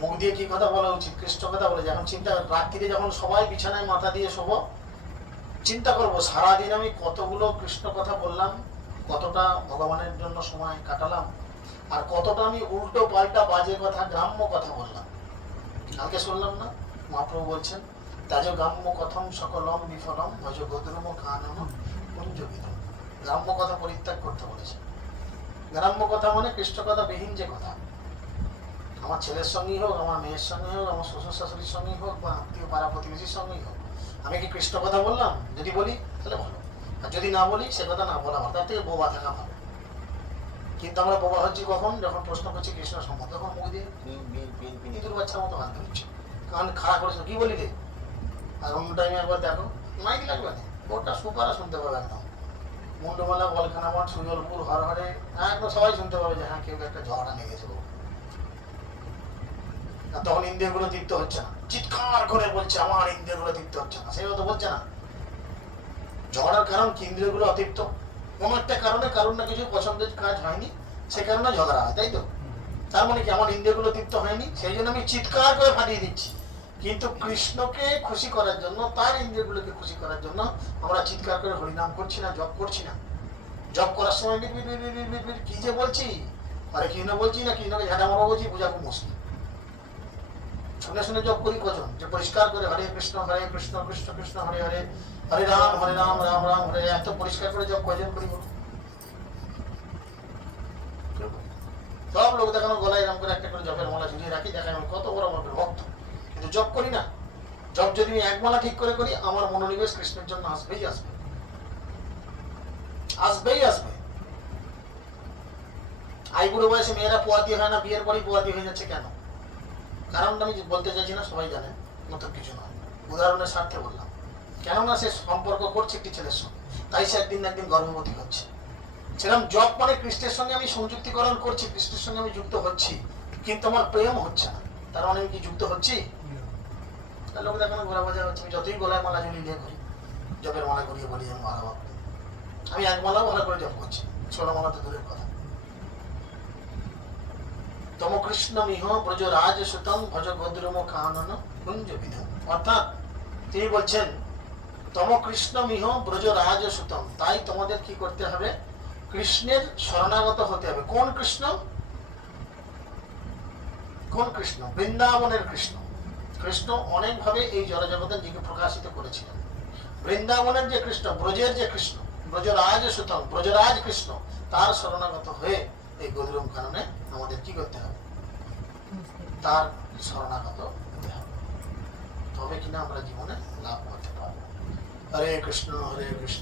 মুখ দিয়ে কি কথা বলা উচিত? কৃষ্ণ কথা বলে। যখন চিন্তা, রাত্রিরে যখন সবাই বিছানায় মাথা দিয়ে শোবো, চিন্তা করবো সারাদিন আমি কতগুলো কৃষ্ণ কথা বললাম, কতটা ভগবানের জন্য সময় কাটালাম, আর কতটা আমি উল্টো পাল্টা বাজে কথা, গ্রাম্য কথা বললাম। কালকে শুনলাম না মহাপ্রভু বলছেন, তাজ গ্রাম্য কথম সকলম বিফলম ভজ গৌতম কানন কুঞ্জবিদম। গ্রাম্য কথা পরিত্যাগ করতে বলেছে। গ্রাম্য কথা মানে কৃষ্ণ কথা বিহীন যে কথা, আমার ছেলের সঙ্গেই হোক, আমার মেয়ের সঙ্গে হোক, আমার শ্বশুর শাশুড়ির সঙ্গেই হোক, বা আত্মীয় পাড়া প্রতিবেশীর সঙ্গেই হোক, আমি কি কৃষ্ণ কথা বললাম? যদি বলি তাহলে ভালো, আর যদি না বলি সে কথা না বলা ভালো, তার থেকে বোবা থাকা ভালো। কিন্তু আমরা বোবা হচ্ছি কখন? যখন প্রশ্ন করছি কৃষ্ণ সম্বন্ধে, তখন মুখ দিয়ে ইঁদুর বাচ্চার মতো কান ধরছে, কান খাড়া করেছে, কি বলি রে? আর অন্য টাইমে একবার দেখো, মাইক লাগবে না, ওটা সুপারা শুনতে পাবে একদম। মুন্ডমালা, বলখানা মঠ, সুজলপুর, হর হরে, একদম সবাই শুনতে পাবে যে হ্যাঁ কেউ একটা ঝগড়া লেগেছে। তখন ইন্দ্রিয়গুলো তৃপ্ত হচ্ছে না, চিৎকার করে বলছে আমার ইন্দ্রিয়গুলো তৃপ্ত হচ্ছে না, সেই তো বলছে না। ঝগড়ার কারণ কি? ইন্দ্রিয়গুলো অতৃপ্ত। কোনো একটা কারণে কারণ না কিছু পছন্দের কাজ হয়নি, সে কারণে ঝগড়া হয়, তাই তো? তার মানে কি আমার ইন্দ্রিয়গুলো তৃপ্ত হয়নি, সেই জন্য আমি চিৎকার করে ফাটিয়ে দিচ্ছি। কিন্তু কৃষ্ণকে খুশি করার জন্য, তার ইন্দ্রিয়গুলোকে খুশি করার জন্য আমরা চিৎকার করে হরিনাম করছি না, জপ করছি না। জপ করার সময় কি যে বলছি, আরে কৃষ্ণ বলছি না কৃষ্ণকে ঝাঁটা মারা বলছি, বোঝা খুব মুশকিল। শুনে শুনে জপ করি কজন, যে পরিষ্কার করে হরে কৃষ্ণ কৃষ্ণ কৃষ্ণ হরে হরে, হরে রাম রাম রাম হরে, এত পরিষ্কার করে জপ কজন করি? সব লোক দেখানো গলায় এরকম করে একটা করে জপের মালা ঝুলিয়ে রাখি, দেখায় আমি কত বড় আমার ভক্ত, কিন্তু জপ করি না। জপ যদি আমি এক মালা ঠিক করে করি, আমার মনোনিবেশ কৃষ্ণের জন্য আসবেই আসবে, আসবেই আসবে। বুড়ো বয়সে মেয়েরা পোয়াতি হয় না, বিয়ের পরই পোয়াতি হয়ে যাচ্ছে কেন? কারণটা আমি বলতে চাইছি না, সবাই জানেন, নতুন কিছু নয়, উদাহরণের স্বার্থে বললাম। কেননা সে সম্পর্ক করছে একটি ছেলের সঙ্গে, তাই সে একদিন না একদিন গর্ভবতী হচ্ছে। সেরকম জব মানে কৃষ্ণের সঙ্গে আমি সংযুক্তিকরণ করছি, কৃষ্ণের সঙ্গে আমি যুক্ত হচ্ছি, কিন্তু আমার প্রেম হচ্ছে না, তার মানে আমি কি যুক্ত হচ্ছি? লোক দেখানো ঘোরা বোঝা হচ্ছে। আমি যতই গলায় মালা ঝুলিয়ে করি, জপের মালা করিয়ে বলি আমি ভালো ভাব, আমি এক মালাও ভালো করে জপ করছি, 16 মালা তো দূরের কথা। তম কৃষ্ণ মিহ ব্রজ রাজ সুতং ভজ গদ্রম কানন কুঞ্জ বিধম। অর্থাৎ তিনি বলছেন তম কৃষ্ণ মিহ ব্রজ রাজ সুতং, তাই তোমাদের কি করতে হবে? কৃষ্ণের শরণাগত হতে হবে। কোন কৃষ্ণ? কোন কৃষ্ণ? বৃন্দাবনের কৃষ্ণ। কৃষ্ণ অনেকভাবে এই জড়জগতের দিকে প্রকাশিত করেছিলেন। বৃন্দাবনের যে কৃষ্ণ, ব্রজের যে কৃষ্ণ, ব্রজরাজ সুতং, ব্রজরাজ কৃষ্ণ, তার শরণাগত হয়ে এই গৌরম কাননে আমাদের কি করতে হবে? তার শরণাগত হতে হবে, তবে কিনা আমরা জীবনে লাভ করতে পারবো। হরে কৃষ্ণ হরে কৃষ্ণ।